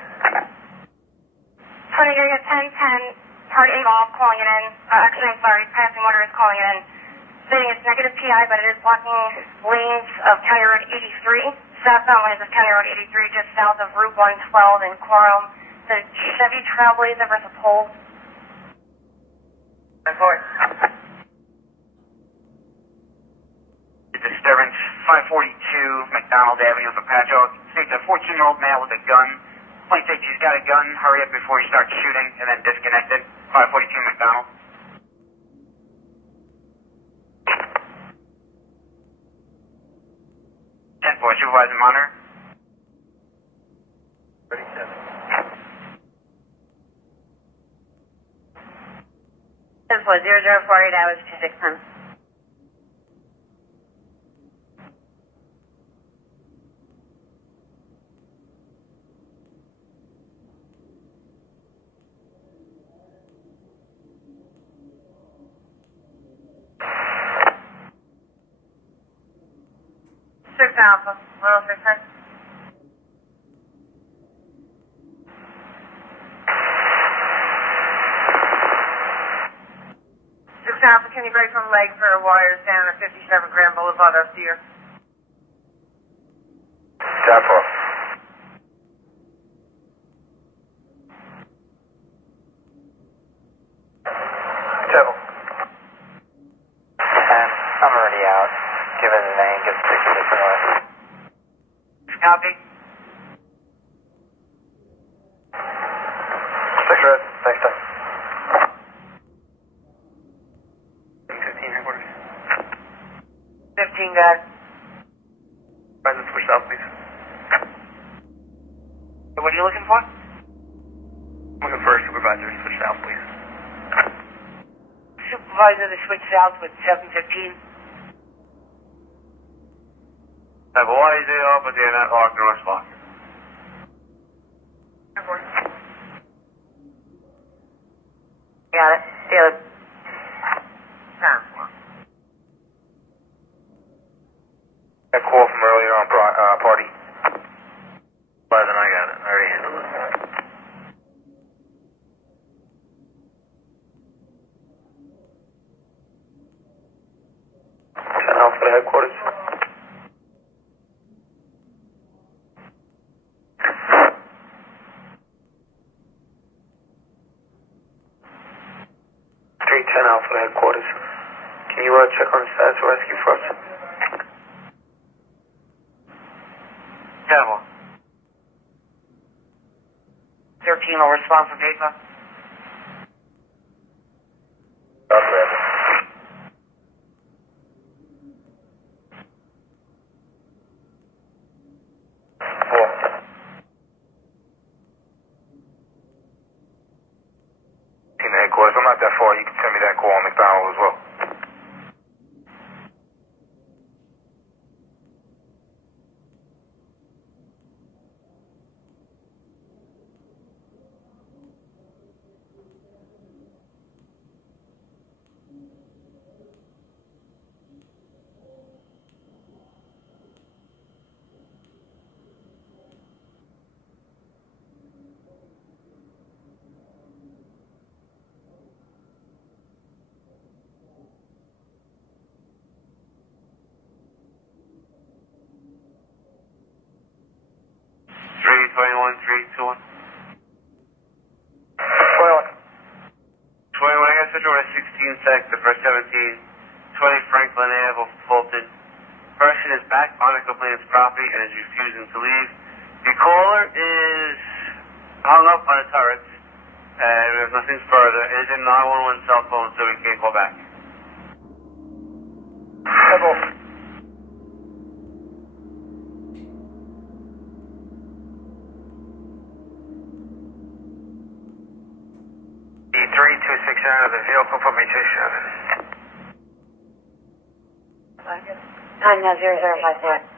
20 area 1010, party 8 off, calling it in. Actually, I'm sorry, passing motor is calling it in. Saying it's negative PI, but it is blocking lanes of County Road 83. Southbound lanes of County Road 83, just south of Route 112 in Coral. The Chevy Trailblazer versus Pole. Report. Disturbance 542 McDonald Avenue for Patchogue. States a 14-year-old male with a gun. Plain states he's got a gun. Hurry up before he starts shooting and then disconnected. 542 McDonald. 10-4, Supervisor Monitor. 37. 10-4, 0048 hours, 2610. Six Alpha. 10610. Six Alpha, can you break from leg for wires down at 57 Grand Boulevard up here? Devil. Devil. And I'm already out. Give it a name, give it 60 for us. Copy. 6 red. Thanks, Tom. 15 headquarters. 15 guys. Guys, let's push south, please. What are you looking for? I'm looking for a supervisor. Switch south, please. Supervisor to switch south with 715. Why is it up, but they're not locked or unlocked? Got it. Feel it. Time. That call from earlier on party. Better than I got it. I already handled it. 10 Alpha to headquarters. Street 10 Alpha to headquarters. Can you check on the status of rescue for us? Devil. 13 will respond for paper. Headquarters. I'm not that far. You can send me that call on McDonald as well. switch over to 16 sector for 17, 20 Franklin Ave, Fulton. Person is back on the complainant's property and is refusing to leave. The caller is hung up on the turrets, and we have nothing further. It is a 911 cell phone, so we can't call back. D3269 of the vehicle, put me 27. 90054.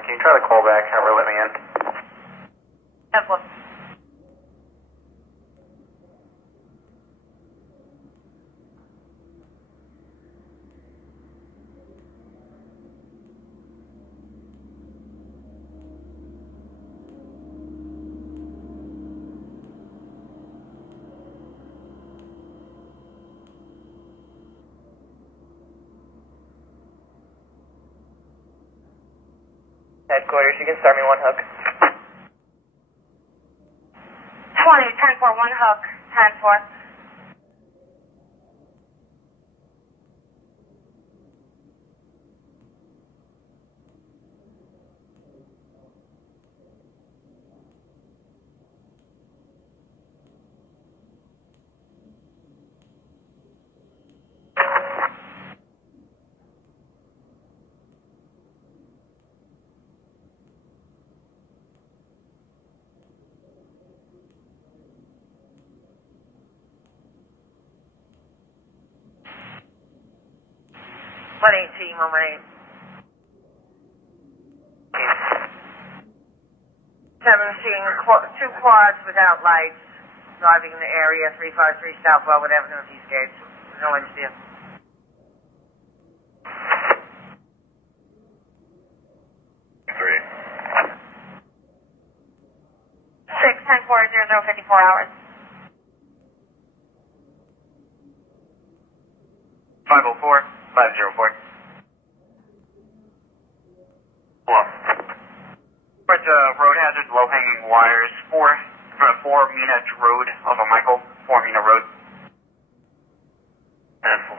Can you try to call back, have her let me in? Evelyn. Headquarters, you can start me one hook. 20, 10-4, 1 hook, 10-4. What 18, Romaine? 17, two quads without lights, driving in the area, 353 South Wellwood Avenue, Eastgate. No interview. 6-10-4-00-54 hours. 504, 504. Hello. It's a road hazard, low-hanging wires, 4 Mina Road off of Michael, 4 Mina Road. Handful.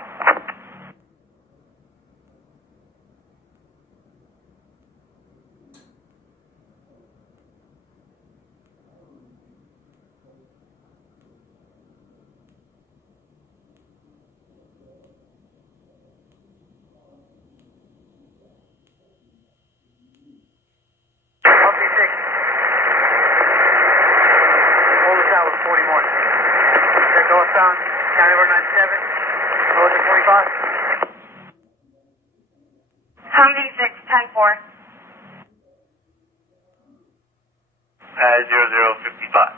Northbound, County Road 97, north of 45. Humvee 6-10-4. 0055.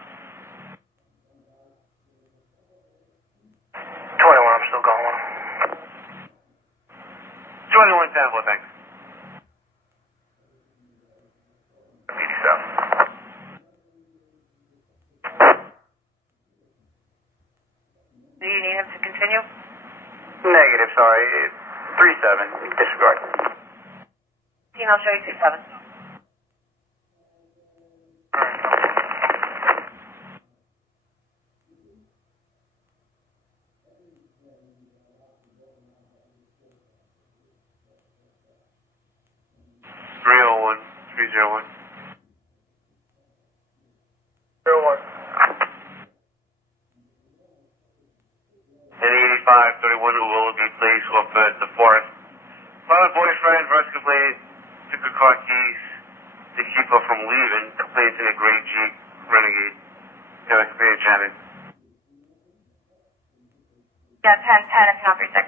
21, I'm still going. 21 10-4, thanks. 87. Do you need him to continue? Negative, sorry. 37, disregard. I'll show you 27. Place off the forest. Found a boyfriend, first complaint, took her car keys to keep her from leaving. Complaints in a gray Jeep Renegade. Got a complaint, Shannon. Yeah, 10-10 if not 36.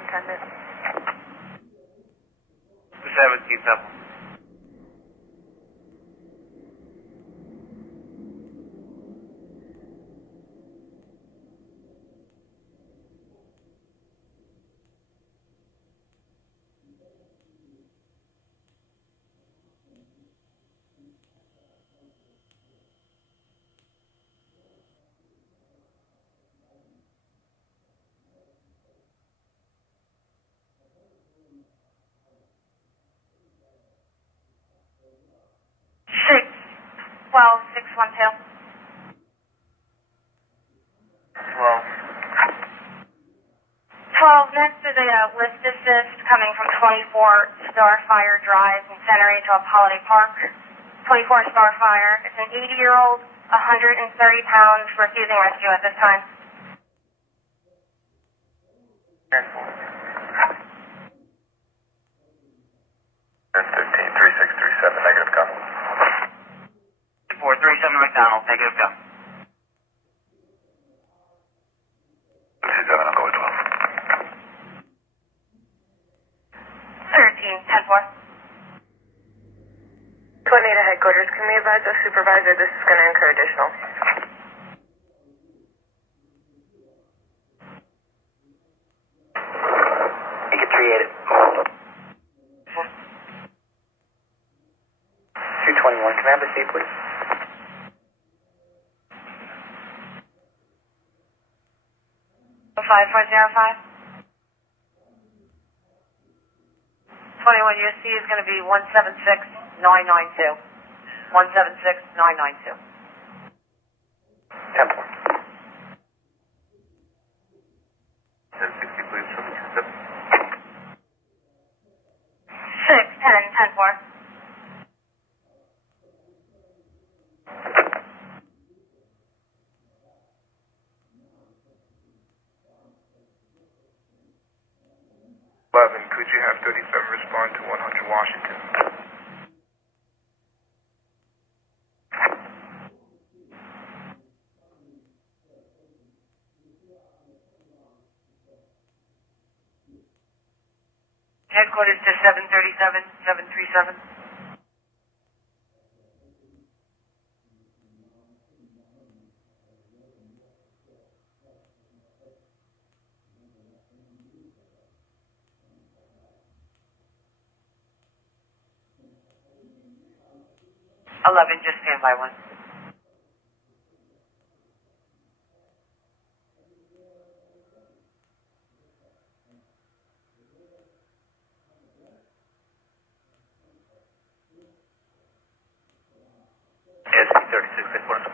Intended. 17 Temple. 612. Slow. 12, next is a lift assist coming from 24 Starfire Drive in Center of Holiday Park. 24 Starfire. It's an 80-year-old, 130 pounds, refusing rescue at this time. 10-4. 10-15, 3637, negative go. 437 McDonald, negative go. 67, I'll go with 12. 10-4. Tornado headquarters, can we advise the supervisor this is going to incur additional? Make it 3-8. 221, can I have a seat, please? Five 405. 21 USC is going to be 176992. 176992. 10-4. 1060, please. 6, 10, 10-4. Could you have 37 respond to 100 Washington? Headquarters to 737, 737. Just stand by one. SC-36, headquarters.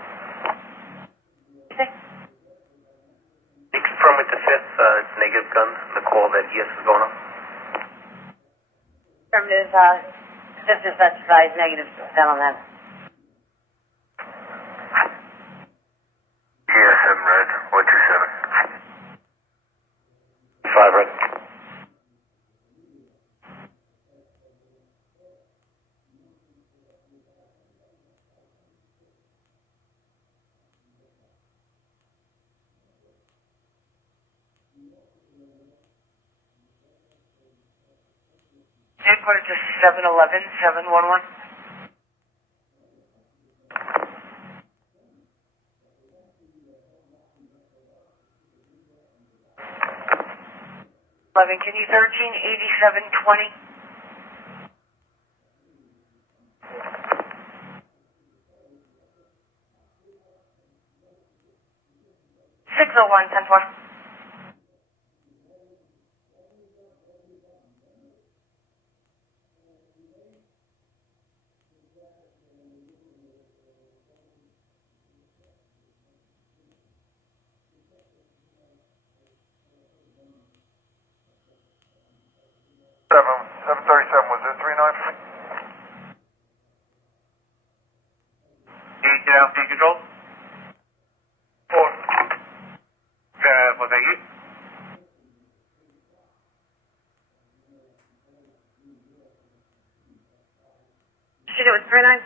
You confirm with the 5th, it's negative guns, the call that ES is going on? Affirmative, this is specified negative down on that. Yeah, 7 red, 127. 5 red. Headquarters to 711, 711. 11, can you 138720? 601, 10-4. Seven 737, was it 39? Being control. 4. Well, thank you. Shoot it with 39.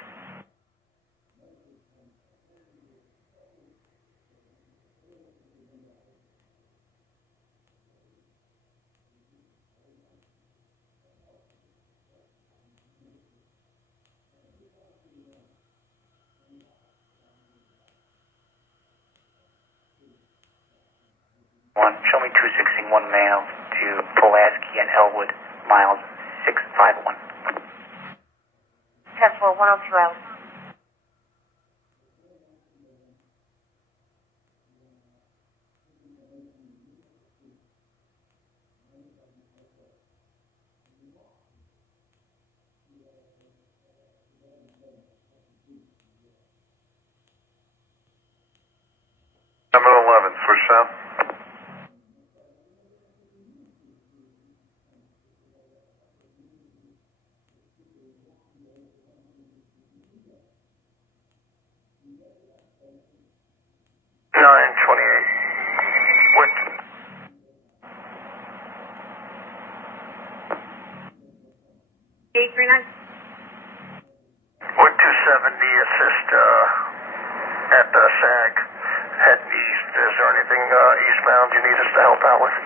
Show me 261 mail to Pulaski and Elwood, miles 651. 10-4, 102 out. westbound. Nine 28. What? 839. Wood 270 assist at the SAG heading east. Is there anything eastbound you need us to help out with?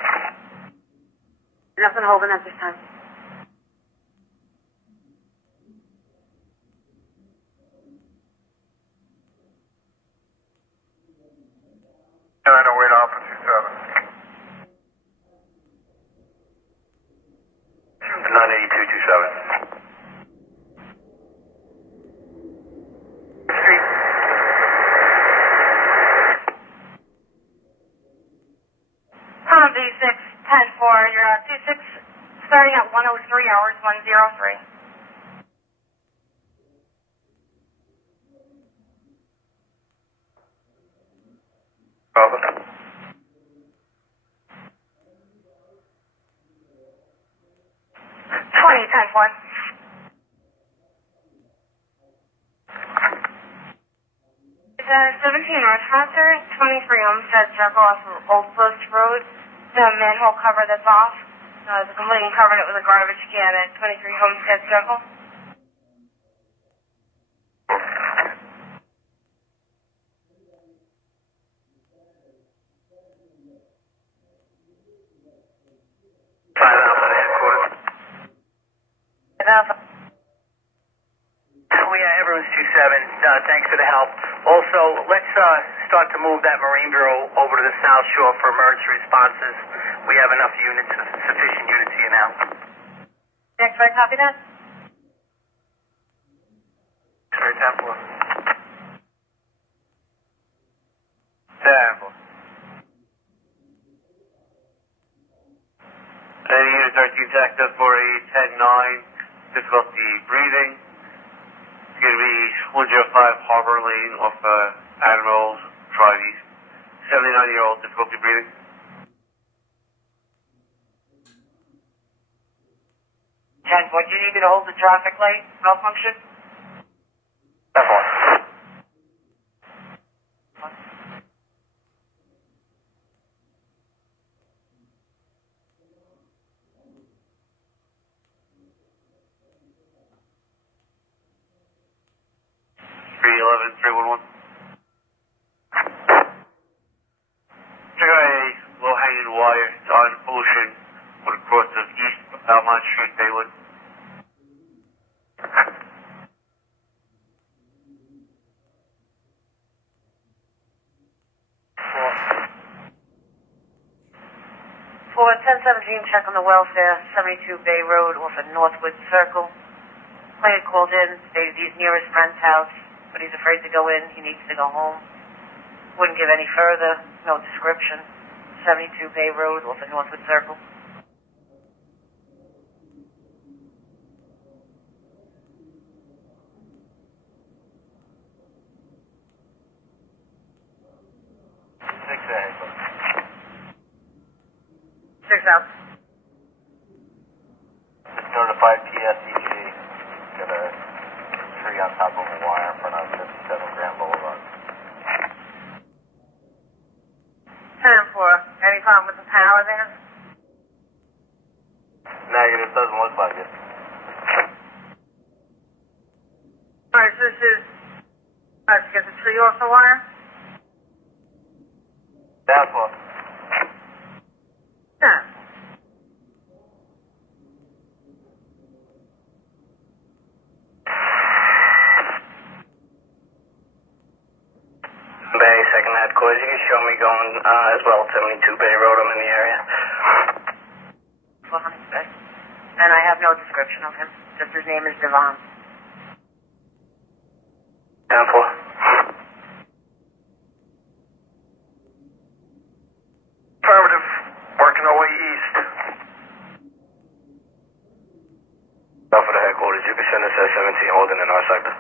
Nothing holding at this time. Nine oh eight Alpha 27. 98227. D6, 10-4, you're D6, starting at 103 hours, 103. Over. 10-4. It's a 17 restaurateur, 23 Homestead Circle off of Old Post Road. The manhole cover that's off. The complainant covered it with a garbage can at 23 Homestead Circle. Everyone's 27. Thanks for the help. Also, let's start to move that Marine Bureau over to the South Shore for emergency responses. We have enough units, sufficient units here now. Next, I copy that. Sorry, 10-4. 10-4. Unit 13 sector for a 10-9, difficulty breathing. It's going to be 105 Harbor Lane off Admiral's Drive East. 79-year-old, difficulty breathing. What do you need me to hold the traffic light malfunction? That one. Check out a low-hanging wire. It's on Ocean, would cross of East Belmont Street, Baywood. For 1017, check on the welfare, 72 Bay Road off of Northwood Circle. Player called in, stated he's near his friend's house, but he's afraid to go in, he needs to go home. Wouldn't give any further, no description. 72 Bay Road off of Northwood Circle. Six out. Just notified PSEG. Got a tree on top of a wire in front of 57 Grand Boulevard. 10-4. Any problem with the power there? Negative, doesn't look like it. Alright, so this is... Alright, get the tree off the wire? Down floor. Yeah. Bay, second headquarters. You can show me going as well, 72 Bay Road. I'm in the area. 400 Bay. And I have no description of him. Just his name is Devon. Down floor. Affirmative. Working our way east. Alpha to headquarters. You can send us at 17 holding in our sector.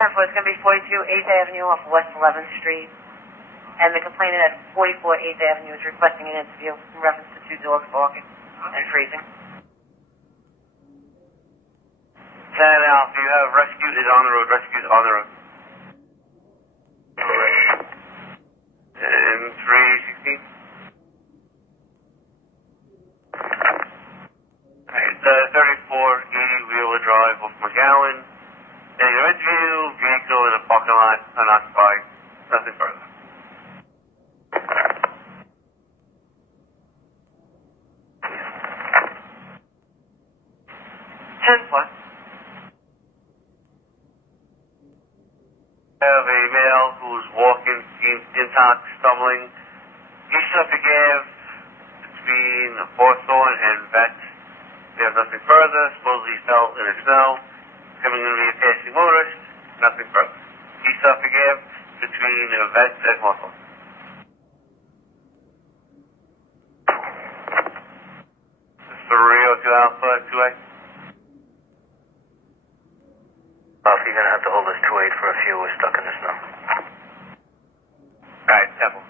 10-4, it's going to be 42 8th Avenue off West 11th Street. And the complainant at 44 8th Avenue is requesting an interview in reference to 2 dogs barking and freezing. 10 Alpha, you have rescue is on the road, rescue is on the road. And 316. Alright, 3480 Wheeler Drive off McGowan. Negative interview, vehicle in a parking lot, unoccupied, nothing further. What? I have a male who's walking, seems intox, stumbling. East Suffolk Ave between Hawthorne and Vets. They have nothing further. Supposedly fell in the snow. Coming to be a passing motorist. Nothing further. East Suffolk Ave between Vets and Hawthorne. This is 302 Alpha 2A. Alpha, you're gonna have to hold us 2-8 for a few. We're stuck in the snow. Alright, Temple.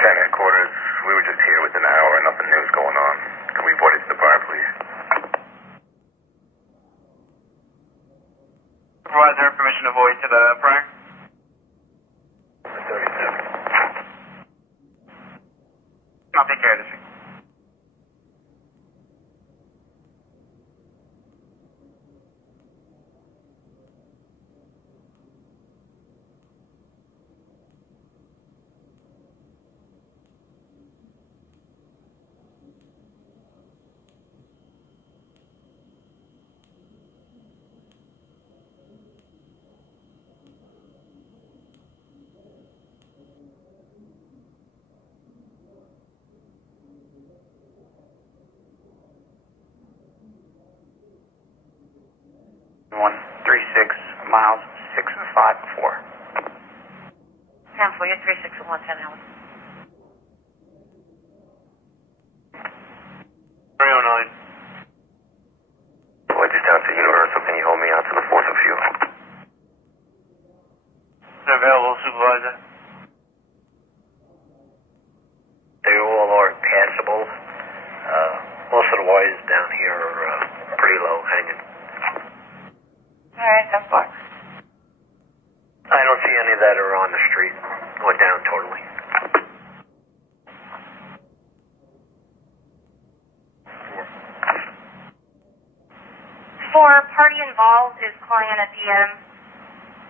Headquarters, we were just here within an hour and nothing new is going on. Can we report it to the bar, please? Provide their permission to void to the prior. 37. I'll take care of this thing. miles 654. 10 for you, 36 at 110 hours. 309. Boy, just down to Universal. Can you hold me out to the 4th of fuel? They're available, Supervisor. They all are passable. Most of the wires down here are pretty low hanging. Alright, that's fine. I don't see any that are on the street or down totally. For party involved is client at DM.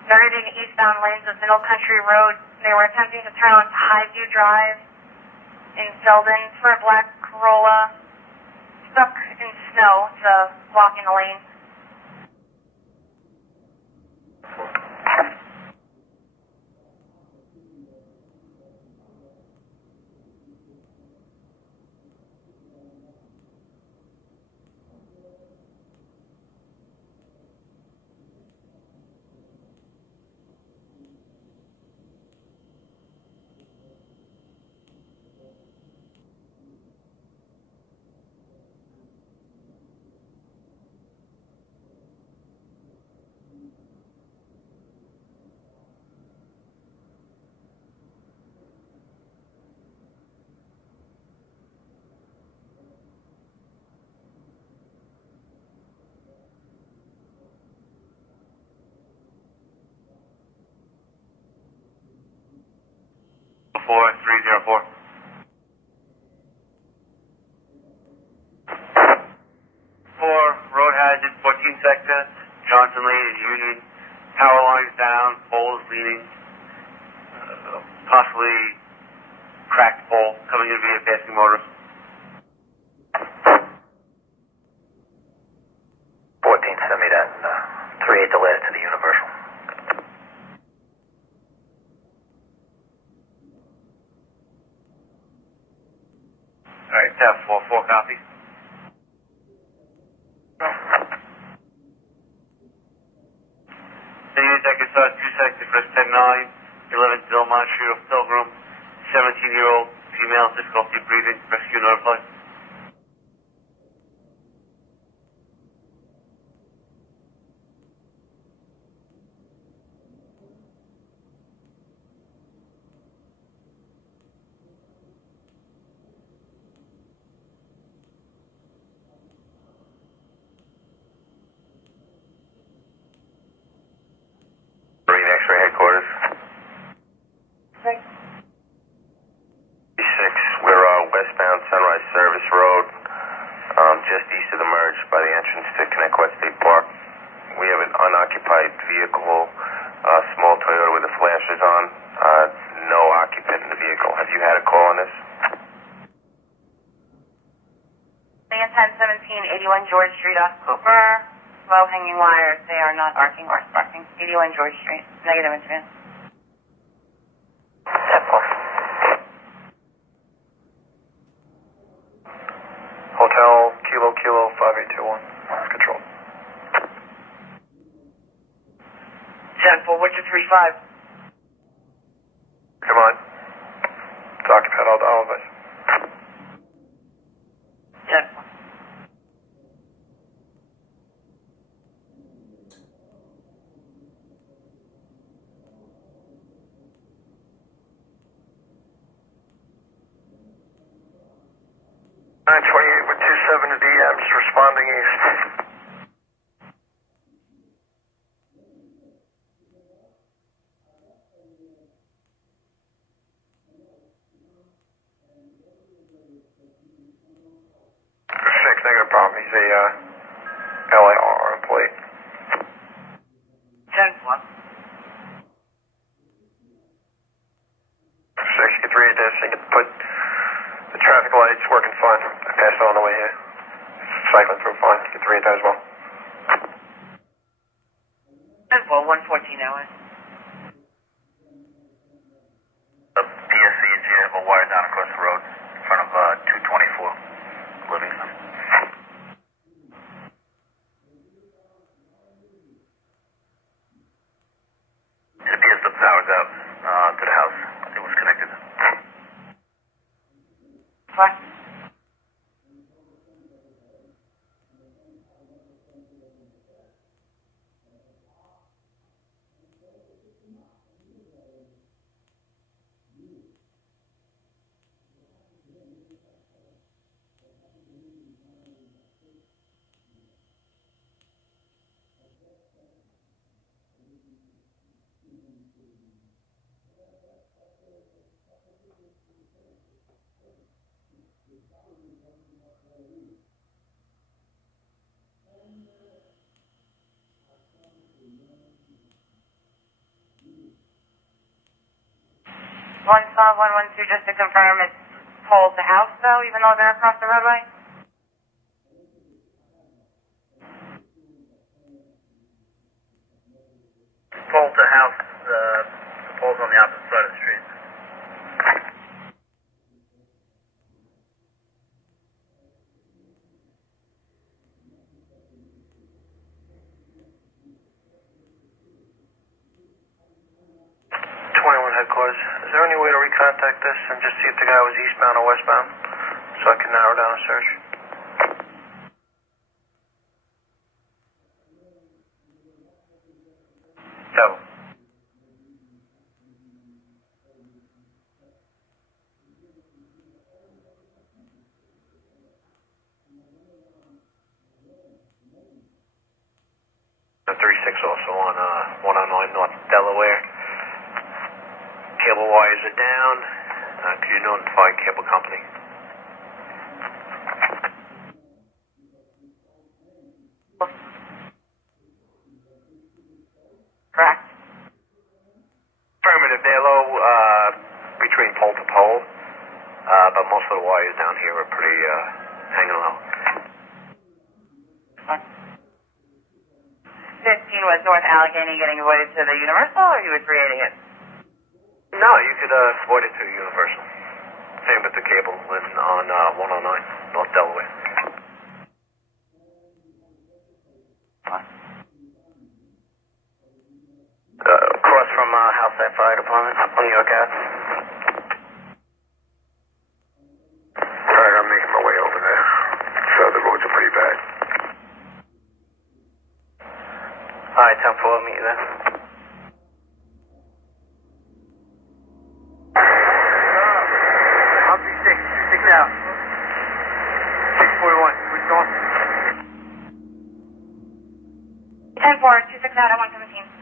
Driving eastbound lanes of Middle Country Road. They were attempting to turn onto Highview Drive in Selden for a black Corolla. Stuck in snow. It's blocking the lane. Four 304. For road hazard, 14 sector, Johnson Lane and Union. Power lines down, poles leaning. Possibly cracked pole coming in via passing motor. 14, send me that. 3-8 the last to the Universal. Alright, tab 4 copy. 9, 11 Delmont Street of Pilgrim, 17-year-old female, difficulty breathing, rescue notified. Marine X-ray headquarters. Right. 6, we're westbound Sunrise Service Road, just east of the merge by the entrance to Connect West State Park. We have an unoccupied vehicle, small Toyota with the flashers on, no occupant in the vehicle. Have you had a call on this? Leah 1017, 81 George Street off Cooper. Low hanging wires. They are not arcing or sparking. 81 George Street. Negative incident. Hotel Kilo Kilo 5821. Control. 10-4, what's your 3-5? Come on. It's occupied, all of us. 10-4. With 27 DMs responding east. Negative problem. He's a LAR employee. 10-4. 63 dash, I can put the traffic lights working fine. I passed on the way here. Cycling through fine. Get 3 as well. 10-4, 114 hours. PSC and G have a wire down across the road in front of 224 Livingston. It appears the power's out to the house. It was connected. What? One five 112, just to confirm, it's pulled the house though, even though they're across the roadway? Pole's the house. The pole's on the opposite side of the street. Headquarters. Is there any way to recontact this and just see if the guy was eastbound or westbound so I can narrow down a search? So. The 36 also on 109 North Delaware. Cable wires are down. Could you notify cable company? Correct. Affirmative. They're low between pole to pole, but most of the wires down here are pretty hanging low. 15 was North Allegheny getting avoided to the Universal, or you were creating it? No, you could avoid it to Universal. Same with the cable on 109 North Delaware. Across from Hillside Fire Department on New York Ave. Alright, I'm making my way over there. So the roads are pretty bad. Alright, 10-4, I'll meet you there. I'll be 6 now. 641, what's going? 10-4, 26 out at 117.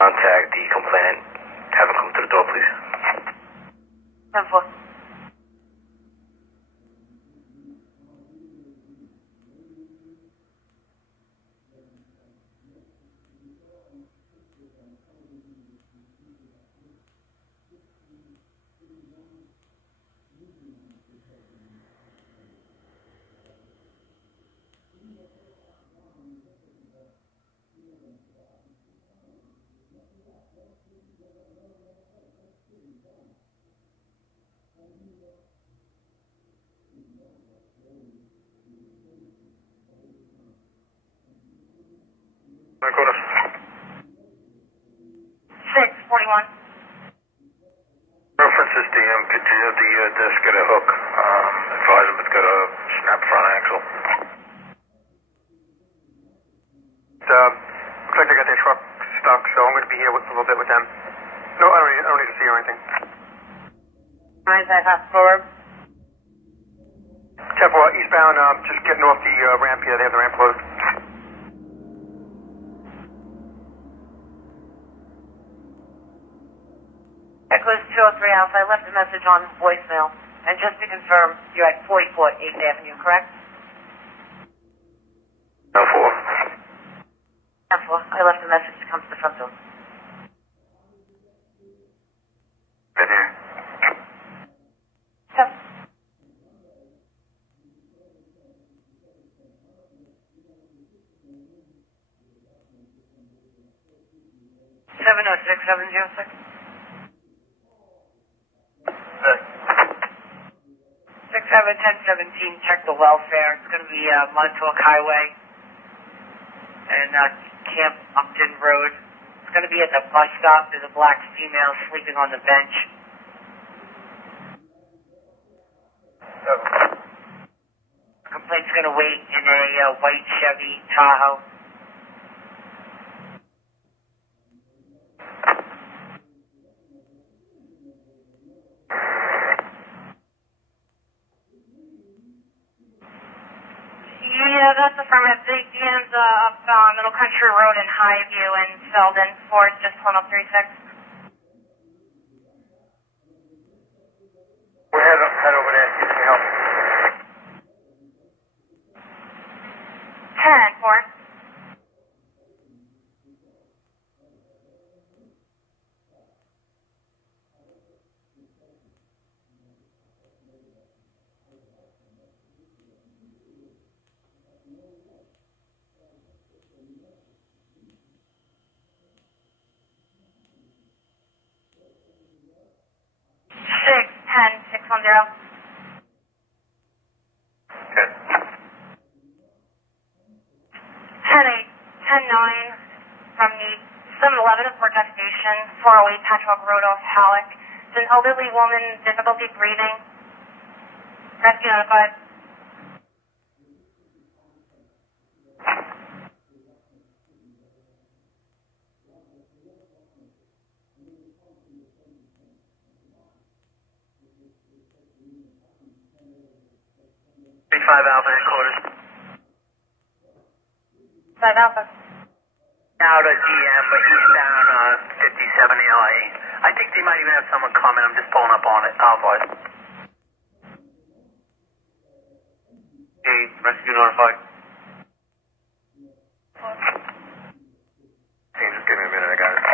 Contact the complainant. Have him come to the door, please. 10-4. Go to 641. references DM. Could you have the desk get a hook? Advise him it's got a snap front axle. Looks like they got their truck stuck, so I'm going to be here a little bit with them. No, I don't need to see or anything. 955 forward. 10-4, eastbound, just getting off the ramp here. They have the ramp closed. Echoes 203 Alpha. I left a message on voicemail. And just to confirm, you're at 44 8th Avenue, correct? No 4. 10-4. I left a message to come to the front door. Been here. 7. 706 706. 671017, check the welfare. It's going to be Montauk Highway and Camp Upton Road. It's going to be at the bus stop. There's a black female sleeping on the bench. Complaint's going to wait in a white Chevy Tahoe. Yeah, that's affirmative. The DM's up Middle Country Road in Highview and Selden. Ford just 1036. We'll head over there, see if we can help. 10-4. 610-610. 10-8, 10-9 from the 7-Eleven at Port Station, 408 Patchwork Road off Halleck. It's an elderly woman, difficulty breathing. Rescue notified. Alpha headquarters. 5 Alpha. Now to DM, eastbound 57 LA. I think they might even have someone coming. I'm just pulling up on it. Boys. Hey, rescue notified. Hey, just give me a minute, I got it.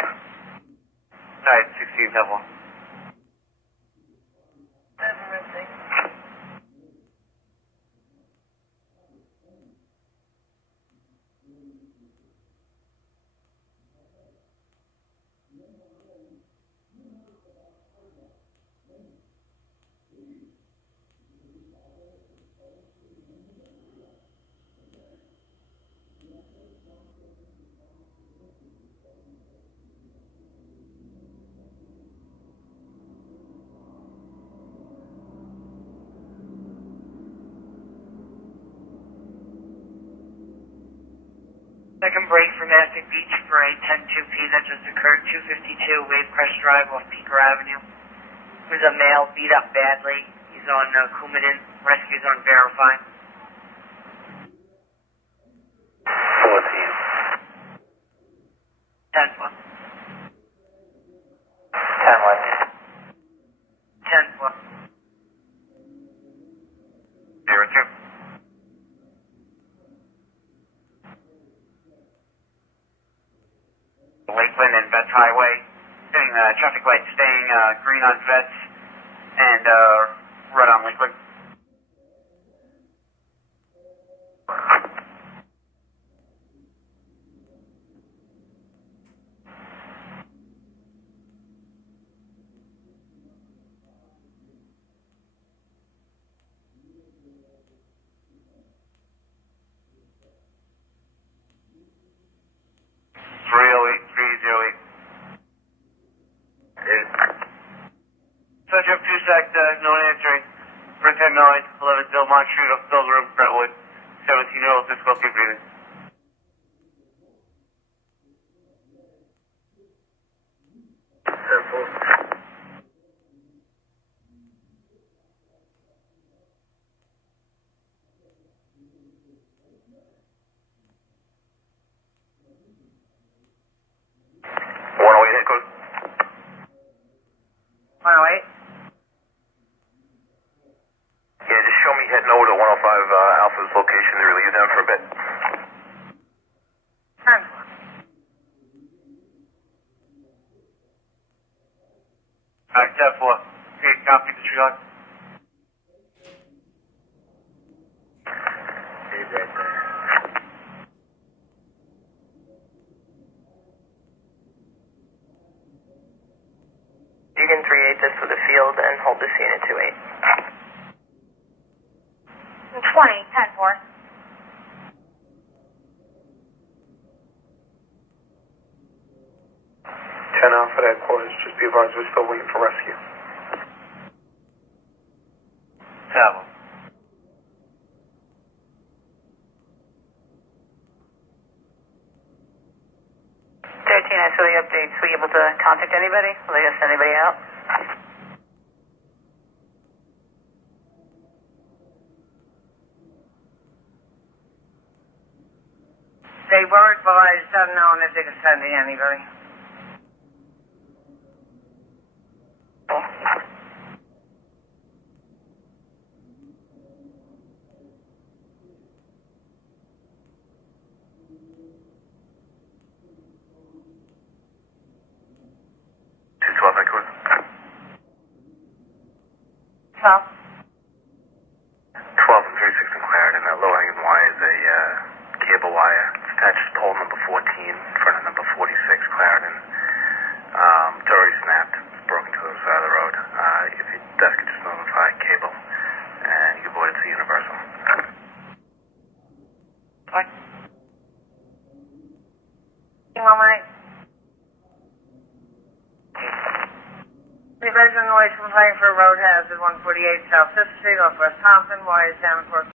Alright, 16 level. Second break from Mastic Beach for a 10-2P that just occurred, 252 Wavecrest Drive off Peaker Avenue. There's a male beat up badly. He's on Coumadin. Rescue's on Verify. 14. 10-1. 10-1. 10-1. 0-2. Lakeland and Vets Highway, getting the traffic light staying green on Vets and red on Lakeland. Subject 2 sec, no answering. For 10-9, 11 Delmont Street, off Bill's Room, Brentwood. 17-year-old difficulty breathing. Yeah, just show me heading over to 105 Alpha's location to relieve them for a bit. Alright, 10-4. Okay, copy the tree line. He's right there. You can 3-8 this for the field and hold the scene at 2-8. 20, 10-4. 10 Alpha to headquarters. Just be advised we're still waiting for rescue. 7. 13, I saw the updates. Were you able to contact anybody? Will they just send anybody out? They were advised unknown if they were sending anybody. Well, 12 and 36 inquired, and that low-hanging wire is a cable wire. It's attached to pole number 14 in front of number 46, Clarendon. It's already snapped. It's broken to the other side of the road. If your desk could just notify cable, and you can avoid it to Universal. What? Resident noise complaint for road hazard 148 South 5th Street, Northwest Thompson, wires down across